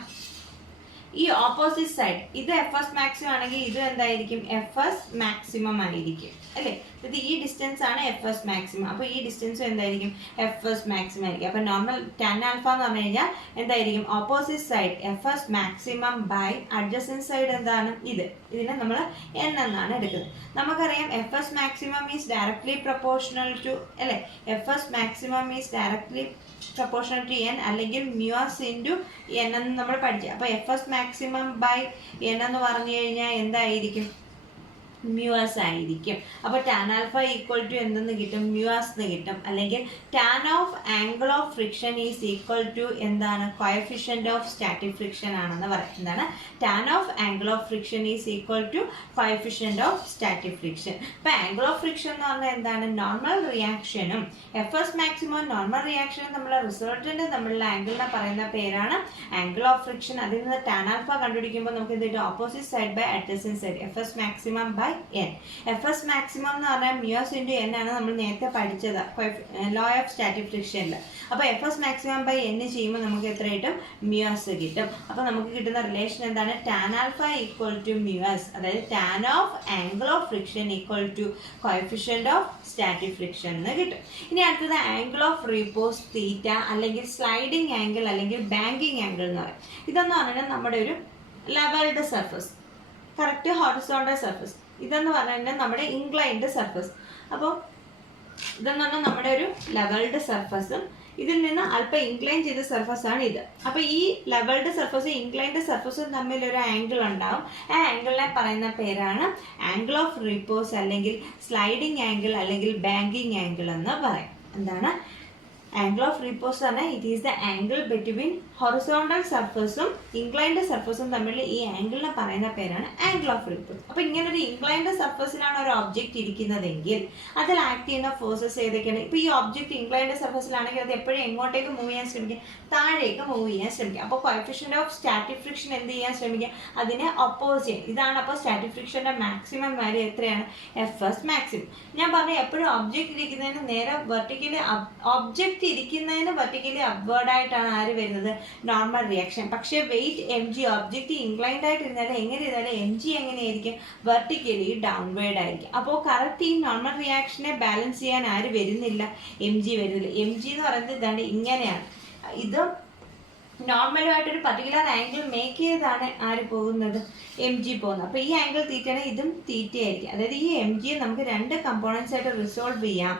ഈ ഓപ്പോസിറ്റ് സൈഡ് ഇത് എഫ് എസ് മാക്സിമം ആണെങ്കിൽ ഇത് എന്തായിരിക്കും? എഫ് എസ് മാക്സിമം ആയിരിക്കും അല്ലേ? ഇത് ഈ ഡിസ്റ്റൻസ് ആണ് എഫ് എസ് മാക്സിമം. അപ്പോൾ ഈ ഡിസ്റ്റൻസും എന്തായിരിക്കും എഫ് എസ് മാക്സിമം ആയിരിക്കും. അപ്പോൾ നോർമൽ ടാൻ ആൽഫ എന്ന് പറഞ്ഞു കഴിഞ്ഞാൽ എന്തായിരിക്കും opposite side F S maximum by adjacent side എന്താണ് ഇതിനെ നമ്മൾ എൻ എന്നാണ് എടുക്കുന്നത്. നമുക്കറിയാം F S maximum is directly proportional to അല്ലേ, F S maximum is directly proportional to N അല്ലെങ്കിൽ മ്യൂസ് ഇൻറ്റു എൻ എന്ന് നമ്മൾ പഠിച്ചു. അപ്പോൾ F S maximum by N എന്ന് പറഞ്ഞു കഴിഞ്ഞാൽ എന്തായിരിക്കും മ്യൂസ് ആയിരിക്കും. അപ്പോൾ ടാൻ ആൽഫ ഈക്വൽ ടു എന്തെന്ന് കിട്ടും മ്യൂസ് എന്ന് കിട്ടും. അല്ലെങ്കിൽ tan of angle of friction is equal to എന്താണ് കോഎഫിഷ്യന്റ് ഓഫ് സ്റ്റാറ്റിക് ഫ്രിക്ഷൻ ആണെന്ന് പറയാം. എന്താണ് tan of angle of friction is equal to coefficient of static friction. അപ്പോൾ ആംഗിൾ ഓഫ് ഫ്രിക്ഷൻ എന്ന് പറഞ്ഞാൽ എന്താണ് നോർമൽ റിയാക്ഷനും എഫ് എസ് മാക്സിമം നോർമൽ റിയാക്ഷനും തമ്മിലുള്ള റിസൾട്ടന്റ് തമ്മിലുള്ള ആംഗിളിനെ പറയുന്ന പേരാണ് ആംഗിൾ ഓഫ് ഫ്രിക്ഷൻ. അതിൽ നിന്ന് ടാൻ ആൽഫ കണ്ടുപിടിക്കുമ്പോൾ നമുക്ക് എന്ത് കിട്ടും opposite side by adjacent side F S maximum by N. F S maximum എന്ന് പറഞ്ഞാൽ മ്യൂസ് ഇൻറ്റു എൻ ആണ് നമ്മൾ നേരത്തെ പഠിച്ചത് ലോ ഓഫ് സ്റ്റാറ്റിക് ഫ്രിക്ഷനിൽ. അപ്പോൾ F S maximum by N ചെയ്യുമ്പോൾ നമുക്ക് എത്ര കിട്ടും മ്യൂസ് കിട്ടും. അപ്പോൾ നമുക്ക് കിട്ടുന്ന റിലേഷൻ എന്താണ് tan alpha equal to mu s, അതായത് tan of angle of friction equal to coefficient of static friction എന്ന് കിട്ടും. ഇനി അടുത്തത് ആംഗിൾ ഓഫ് റീപോസ് തീറ്റ അല്ലെങ്കിൽ സ്ലൈഡിംഗ് ആംഗിൾ അല്ലെങ്കിൽ ബാങ്കിങ് ആംഗിൾ എന്ന് പറയും. ഇതെന്ന് പറഞ്ഞാൽ നമ്മുടെ ഒരു levelled surface, correct horizontal surface. ഇതെന്ന് പറഞ്ഞാൽ നമ്മുടെ ഇൻക്ലൈൻഡ് സർഫസ്. അപ്പോൾ ഇതെന്ന് പറഞ്ഞാൽ നമ്മുടെ ഒരു ലെവൽഡ് സർഫസും ഇതിൽ നിന്ന് അല്പം ഇൻക്ലൈൻ ചെയ്ത സർഫസ് ആണ് ഇത്. അപ്പോൾ ഈ ലെവൽഡ് സർഫസും ഇൻക്ലൈൻഡ് സർഫസും തമ്മിൽ ഒരു ആംഗിൾ ഉണ്ടാവും. ആ ആംഗിളിനെ പറയുന്ന പേരാണ് ആംഗിൾ ഓഫ് റിപ്പോസ് അല്ലെങ്കിൽ സ്ലൈഡിംഗ് ആംഗിൾ അല്ലെങ്കിൽ ബാങ്കിങ് ആംഗിൾ എന്ന് പറയും. എന്താണ് ആംഗിൾ ഓഫ് റിപ്പോസ് പറഞ്ഞാൽ it is the angle between horizontal സർഫസും ഇൻക്ലൈൻഡ് സർഫസും തമ്മിൽ ഈ ആംഗിളിനെ പറയുന്ന പേരാണ് ആംഗിൾ ഓഫ് റിപ്പോസ്. അപ്പോൾ ഇങ്ങനെ ഒരു ഇൻക്ലൈൻഡ് സർഫസിലാണ് ഒരു ഒബ്ജക്റ്റ് ഇരിക്കുന്നതെങ്കിൽ അതിൽ ആക്ട് ചെയ്യുന്ന ഫോഴ്സസ് ഏതൊക്കെയാണ്? ഇപ്പോൾ ഈ ഒബ്ജക്റ്റ് ഇൻക്ലൈൻഡ് സർഫസിലാണെങ്കിൽ അത് എപ്പോഴും എങ്ങോട്ടേക്ക് മൂവ് ചെയ്യാൻ ശ്രമിക്കുക, താഴേക്ക് മൂവ് ചെയ്യാൻ ശ്രമിക്കുക. അപ്പോൾ കോഎഫിഷ്യന്റ് ഓഫ് സ്റ്റാറ്റിക് ഫ്രിക്ഷൻ എന്ത് ചെയ്യാൻ ശ്രമിക്കുക, അതിനെ ഒപ്പോസ് ചെയ്യും. ഇതാണ് അപ്പോൾ സ്റ്റാറ്റിക് ഫ്രിക്ഷന്റെ മാക്സിമം വാല്യൂ എത്രയാണ് എഫ് എസ് മാക്സിമം. ഞാൻ പറഞ്ഞു എപ്പോഴും ഒബ്ജക്റ്റ് ഇരിക്കുന്നതിന് നേരെ വെർട്ടിക്കലി ഒബ്ജക്റ്റ് ഇരിക്കുന്നതിന് വെർട്ടിക്കലി അപ്വേർഡ് ആയിട്ടാണ് ആര് വരുന്നത് നോർമൽ റിയാക്ഷൻ. പക്ഷേ weight M G object inclined ആയിട്ട് ഇരുന്നാലും എങ്ങനെ ഇരുന്നാലും എം ജി എങ്ങനെയായിരിക്കും വെർട്ടിക്കലി ഡൗൺവേർഡ് ആയിരിക്കും. അപ്പോൾ കറക്റ്റ് ഈ നോർമൽ റിയാക്ഷനെ ബാലൻസ് ചെയ്യാൻ ആര് വരുന്നില്ല എം ജി വരുന്നില്ല. എം ജി എന്ന് പറയുന്നത് ഇതാണ് ഇങ്ങനെയാണ്. ഇത് നോർമലുമായിട്ടൊരു പർട്ടിക്കുലർ ആംഗിൾ മേക്ക് ചെയ്താണ് ആര് പോകുന്നത് എം ജി പോകുന്നത്. അപ്പോൾ ഈ ആംഗിൾ തീറ്റയാണെങ്കിൽ ഇതും തീറ്റയായിരിക്കും. അതായത് ഈ എം ജിയെ നമുക്ക് രണ്ട് കമ്പോണൻസ് ആയിട്ട് റിസോൾവ് ചെയ്യാം.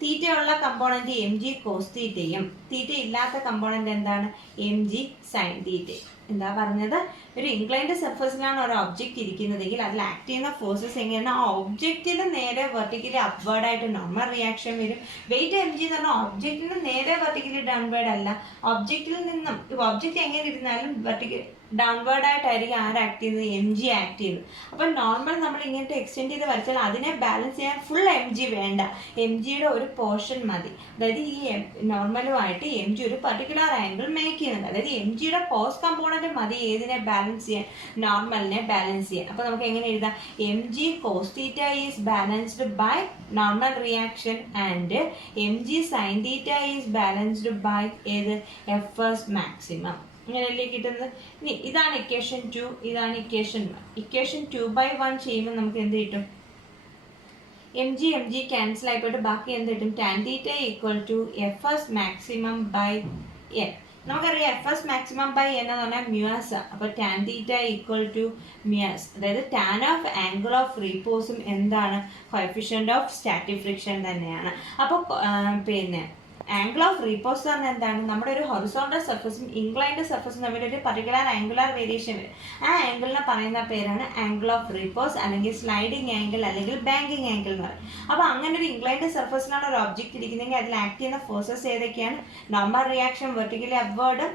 തീറ്റയുള്ള കമ്പോണന്റ് എം ജി കോസ് തീറ്റയും തീറ്റ ഇല്ലാത്ത കമ്പോണന്റ് എന്താണ് എം ജി സൈൻ തീറ്റയും. എന്താ പറഞ്ഞത്, ഒരു ഇൻക്ലൈൻഡ് സർഫസിലാണ് ഒരു ഒബ്ജക്റ്റ് ഇരിക്കുന്നതെങ്കിൽ അതിൽ ആക്ട് ചെയ്യുന്ന ഫോഴ്സസ് എങ്ങനെയാണ് ആ ഒബ്ജക്റ്റിന് നേരെ വെർട്ടിക്കലി അപ്വേർഡ് ആയിട്ട് നോർമൽ റിയാക്ഷൻ വരും. വെയിറ്റ് എം ജി എന്ന് പറഞ്ഞാൽ ഒബ്ജക്റ്റിന് നേരെ വെർട്ടിക്കലി ഡൗൺവേർഡ് അല്ല, ഒബ്ജക്റ്റിൽ നിന്നും ഒബ്ജക്റ്റ് എങ്ങനെ ഇരുന്നാലും വെർട്ടിക്കലി ഡൗൺവേർഡ് ആയിട്ടായിരിക്കും ആര് ആക്ട് ചെയ്യുന്നത് എം ജി ആക്ട് ചെയ്യുന്നത്. അപ്പം നോർമൽ നമ്മൾ ഇങ്ങനത്തെ എക്സ്റ്റെൻഡ് ചെയ്ത് വരച്ചാൽ അതിനെ ബാലൻസ് ചെയ്യാൻ ഫുൾ എം ജി വേണ്ട, എം ജിയുടെ ഒരു പോർഷൻ മതി. അതായത് ഈ നോർമലുമായിട്ട് എം ജി ഒരു പർട്ടിക്കുലർ ആംഗിൾ മേക്ക് ചെയ്യുന്നുണ്ട്. അതായത് എം ജിയുടെ കോസ് കമ്പോണന്റ് മതി ഏതിനെ ബാലൻസ് ചെയ്യാൻ, നോർമലിനെ ബാലൻസ് ചെയ്യാൻ. അപ്പോൾ നമുക്ക് എങ്ങനെ എഴുതാം, M G cos theta is balanced by normal reaction and M G sine theta is balanced by ഏത് എഫ് എസ് മാക്സിമം. ഇങ്ങനെയല്ലേ കിട്ടുന്നത്. ഇനി ഇതാണ് ഇക്വേഷൻ 2, ഇതാണ് ഇക്വേഷൻ 1. ഇക്വേഷൻ 2/1 ചെയ്യുമ്പോൾ നമുക്ക് എന്ത് കിട്ടും, എം ജി ക്യാൻസൽ ആയിപ്പോയിട്ട് ബാക്കി എന്ത് കിട്ടും, tan theta equal to F S maximum by N. നമുക്കറിയാം F S maximum by N എന്ന് പറഞ്ഞാൽ മ്യൂസ്. അപ്പോൾ tan theta equal to mu s, അതായത് ടാൻ ഓഫ് ആംഗിൾ ഓഫ് റീപോസും എന്താണ് കോഎഫിഷ്യന്റ് ഓഫ് സ്റ്റാറ്റിക് ഫ്രിക്ഷൻ തന്നെയാണ്. അപ്പോൾ പിന്നെ ആംഗിൾ ഓഫ് റീപോസ് പറഞ്ഞാൽ എന്താണ്, നമ്മുടെ ഒരു ഹൊറിസോണ്ടൽ സർഫസും ഇൻക്ലൈൻഡ് സർഫസും തമ്മിൽ ഒരു പർട്ടിക്കുലർ ആംഗുലർ വേരിയേഷൻ വരും. ആ ആംഗിളിനെ പറയുന്ന പേരാണ് ആംഗിൾ ഓഫ് റീപോസ് അല്ലെങ്കിൽ സ്ലൈഡിംഗ് ആംഗിൾ അല്ലെങ്കിൽ ബാങ്കിങ് ആംഗിൾ എന്ന് പറയും. അപ്പോൾ അങ്ങനെ ഒരു ഇൻക്ലൈൻഡ് സർഫസിലാണ് ഒരു ഒബ്ജക്റ്റ് ഇരിക്കുന്നതെങ്കിൽ അതിൽ ആക്ട് ചെയ്യുന്ന ഫോഴ്സസ് ഏതൊക്കെയാണ്, normal reaction vertically upward,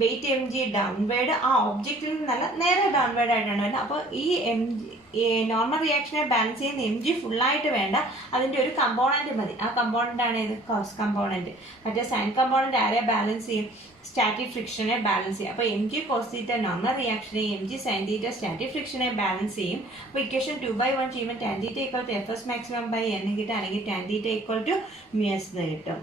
weight M G downward, ആ ഒബ്ജക്റ്റിൽ നിന്നല്ല നേരെ ഡൗൺവേർഡ് ആയിട്ടാണ് വരുന്നത്. അപ്പോൾ ഈ നോർമൽ റിയാക്ഷനെ ബാലൻസ് ചെയ്യുന്ന എം ജി ഫുള്ളായിട്ട് വേണ്ട, അതിൻ്റെ ഒരു കമ്പോണൻറ്റ് മതി. ആ കമ്പോണൻ്റ് ആണ് ഇത് കോസ് കമ്പോണൻറ്റ്. മറ്റേ സൈൻ കമ്പോണൻറ്റ് ആരെ ബാലൻസ് ചെയ്യും, സ്റ്റാറ്റിക് ഫ്രിക്ഷനെ ബാലൻസ് ചെയ്യും. അപ്പോൾ M G cos theta normal റിയാക്ഷനെ, M G sine theta static ഫ്രിക്ഷനെ ബാലൻസ് ചെയ്യും. അപ്പോൾ ഇക്വേഷൻ 2/1 ചെയ്യുമ്പോൾ tan theta equal to F S maximum by N കിട്ടും, അല്ലെങ്കിൽ tan theta equal to mu s എന്ന് കിട്ടും.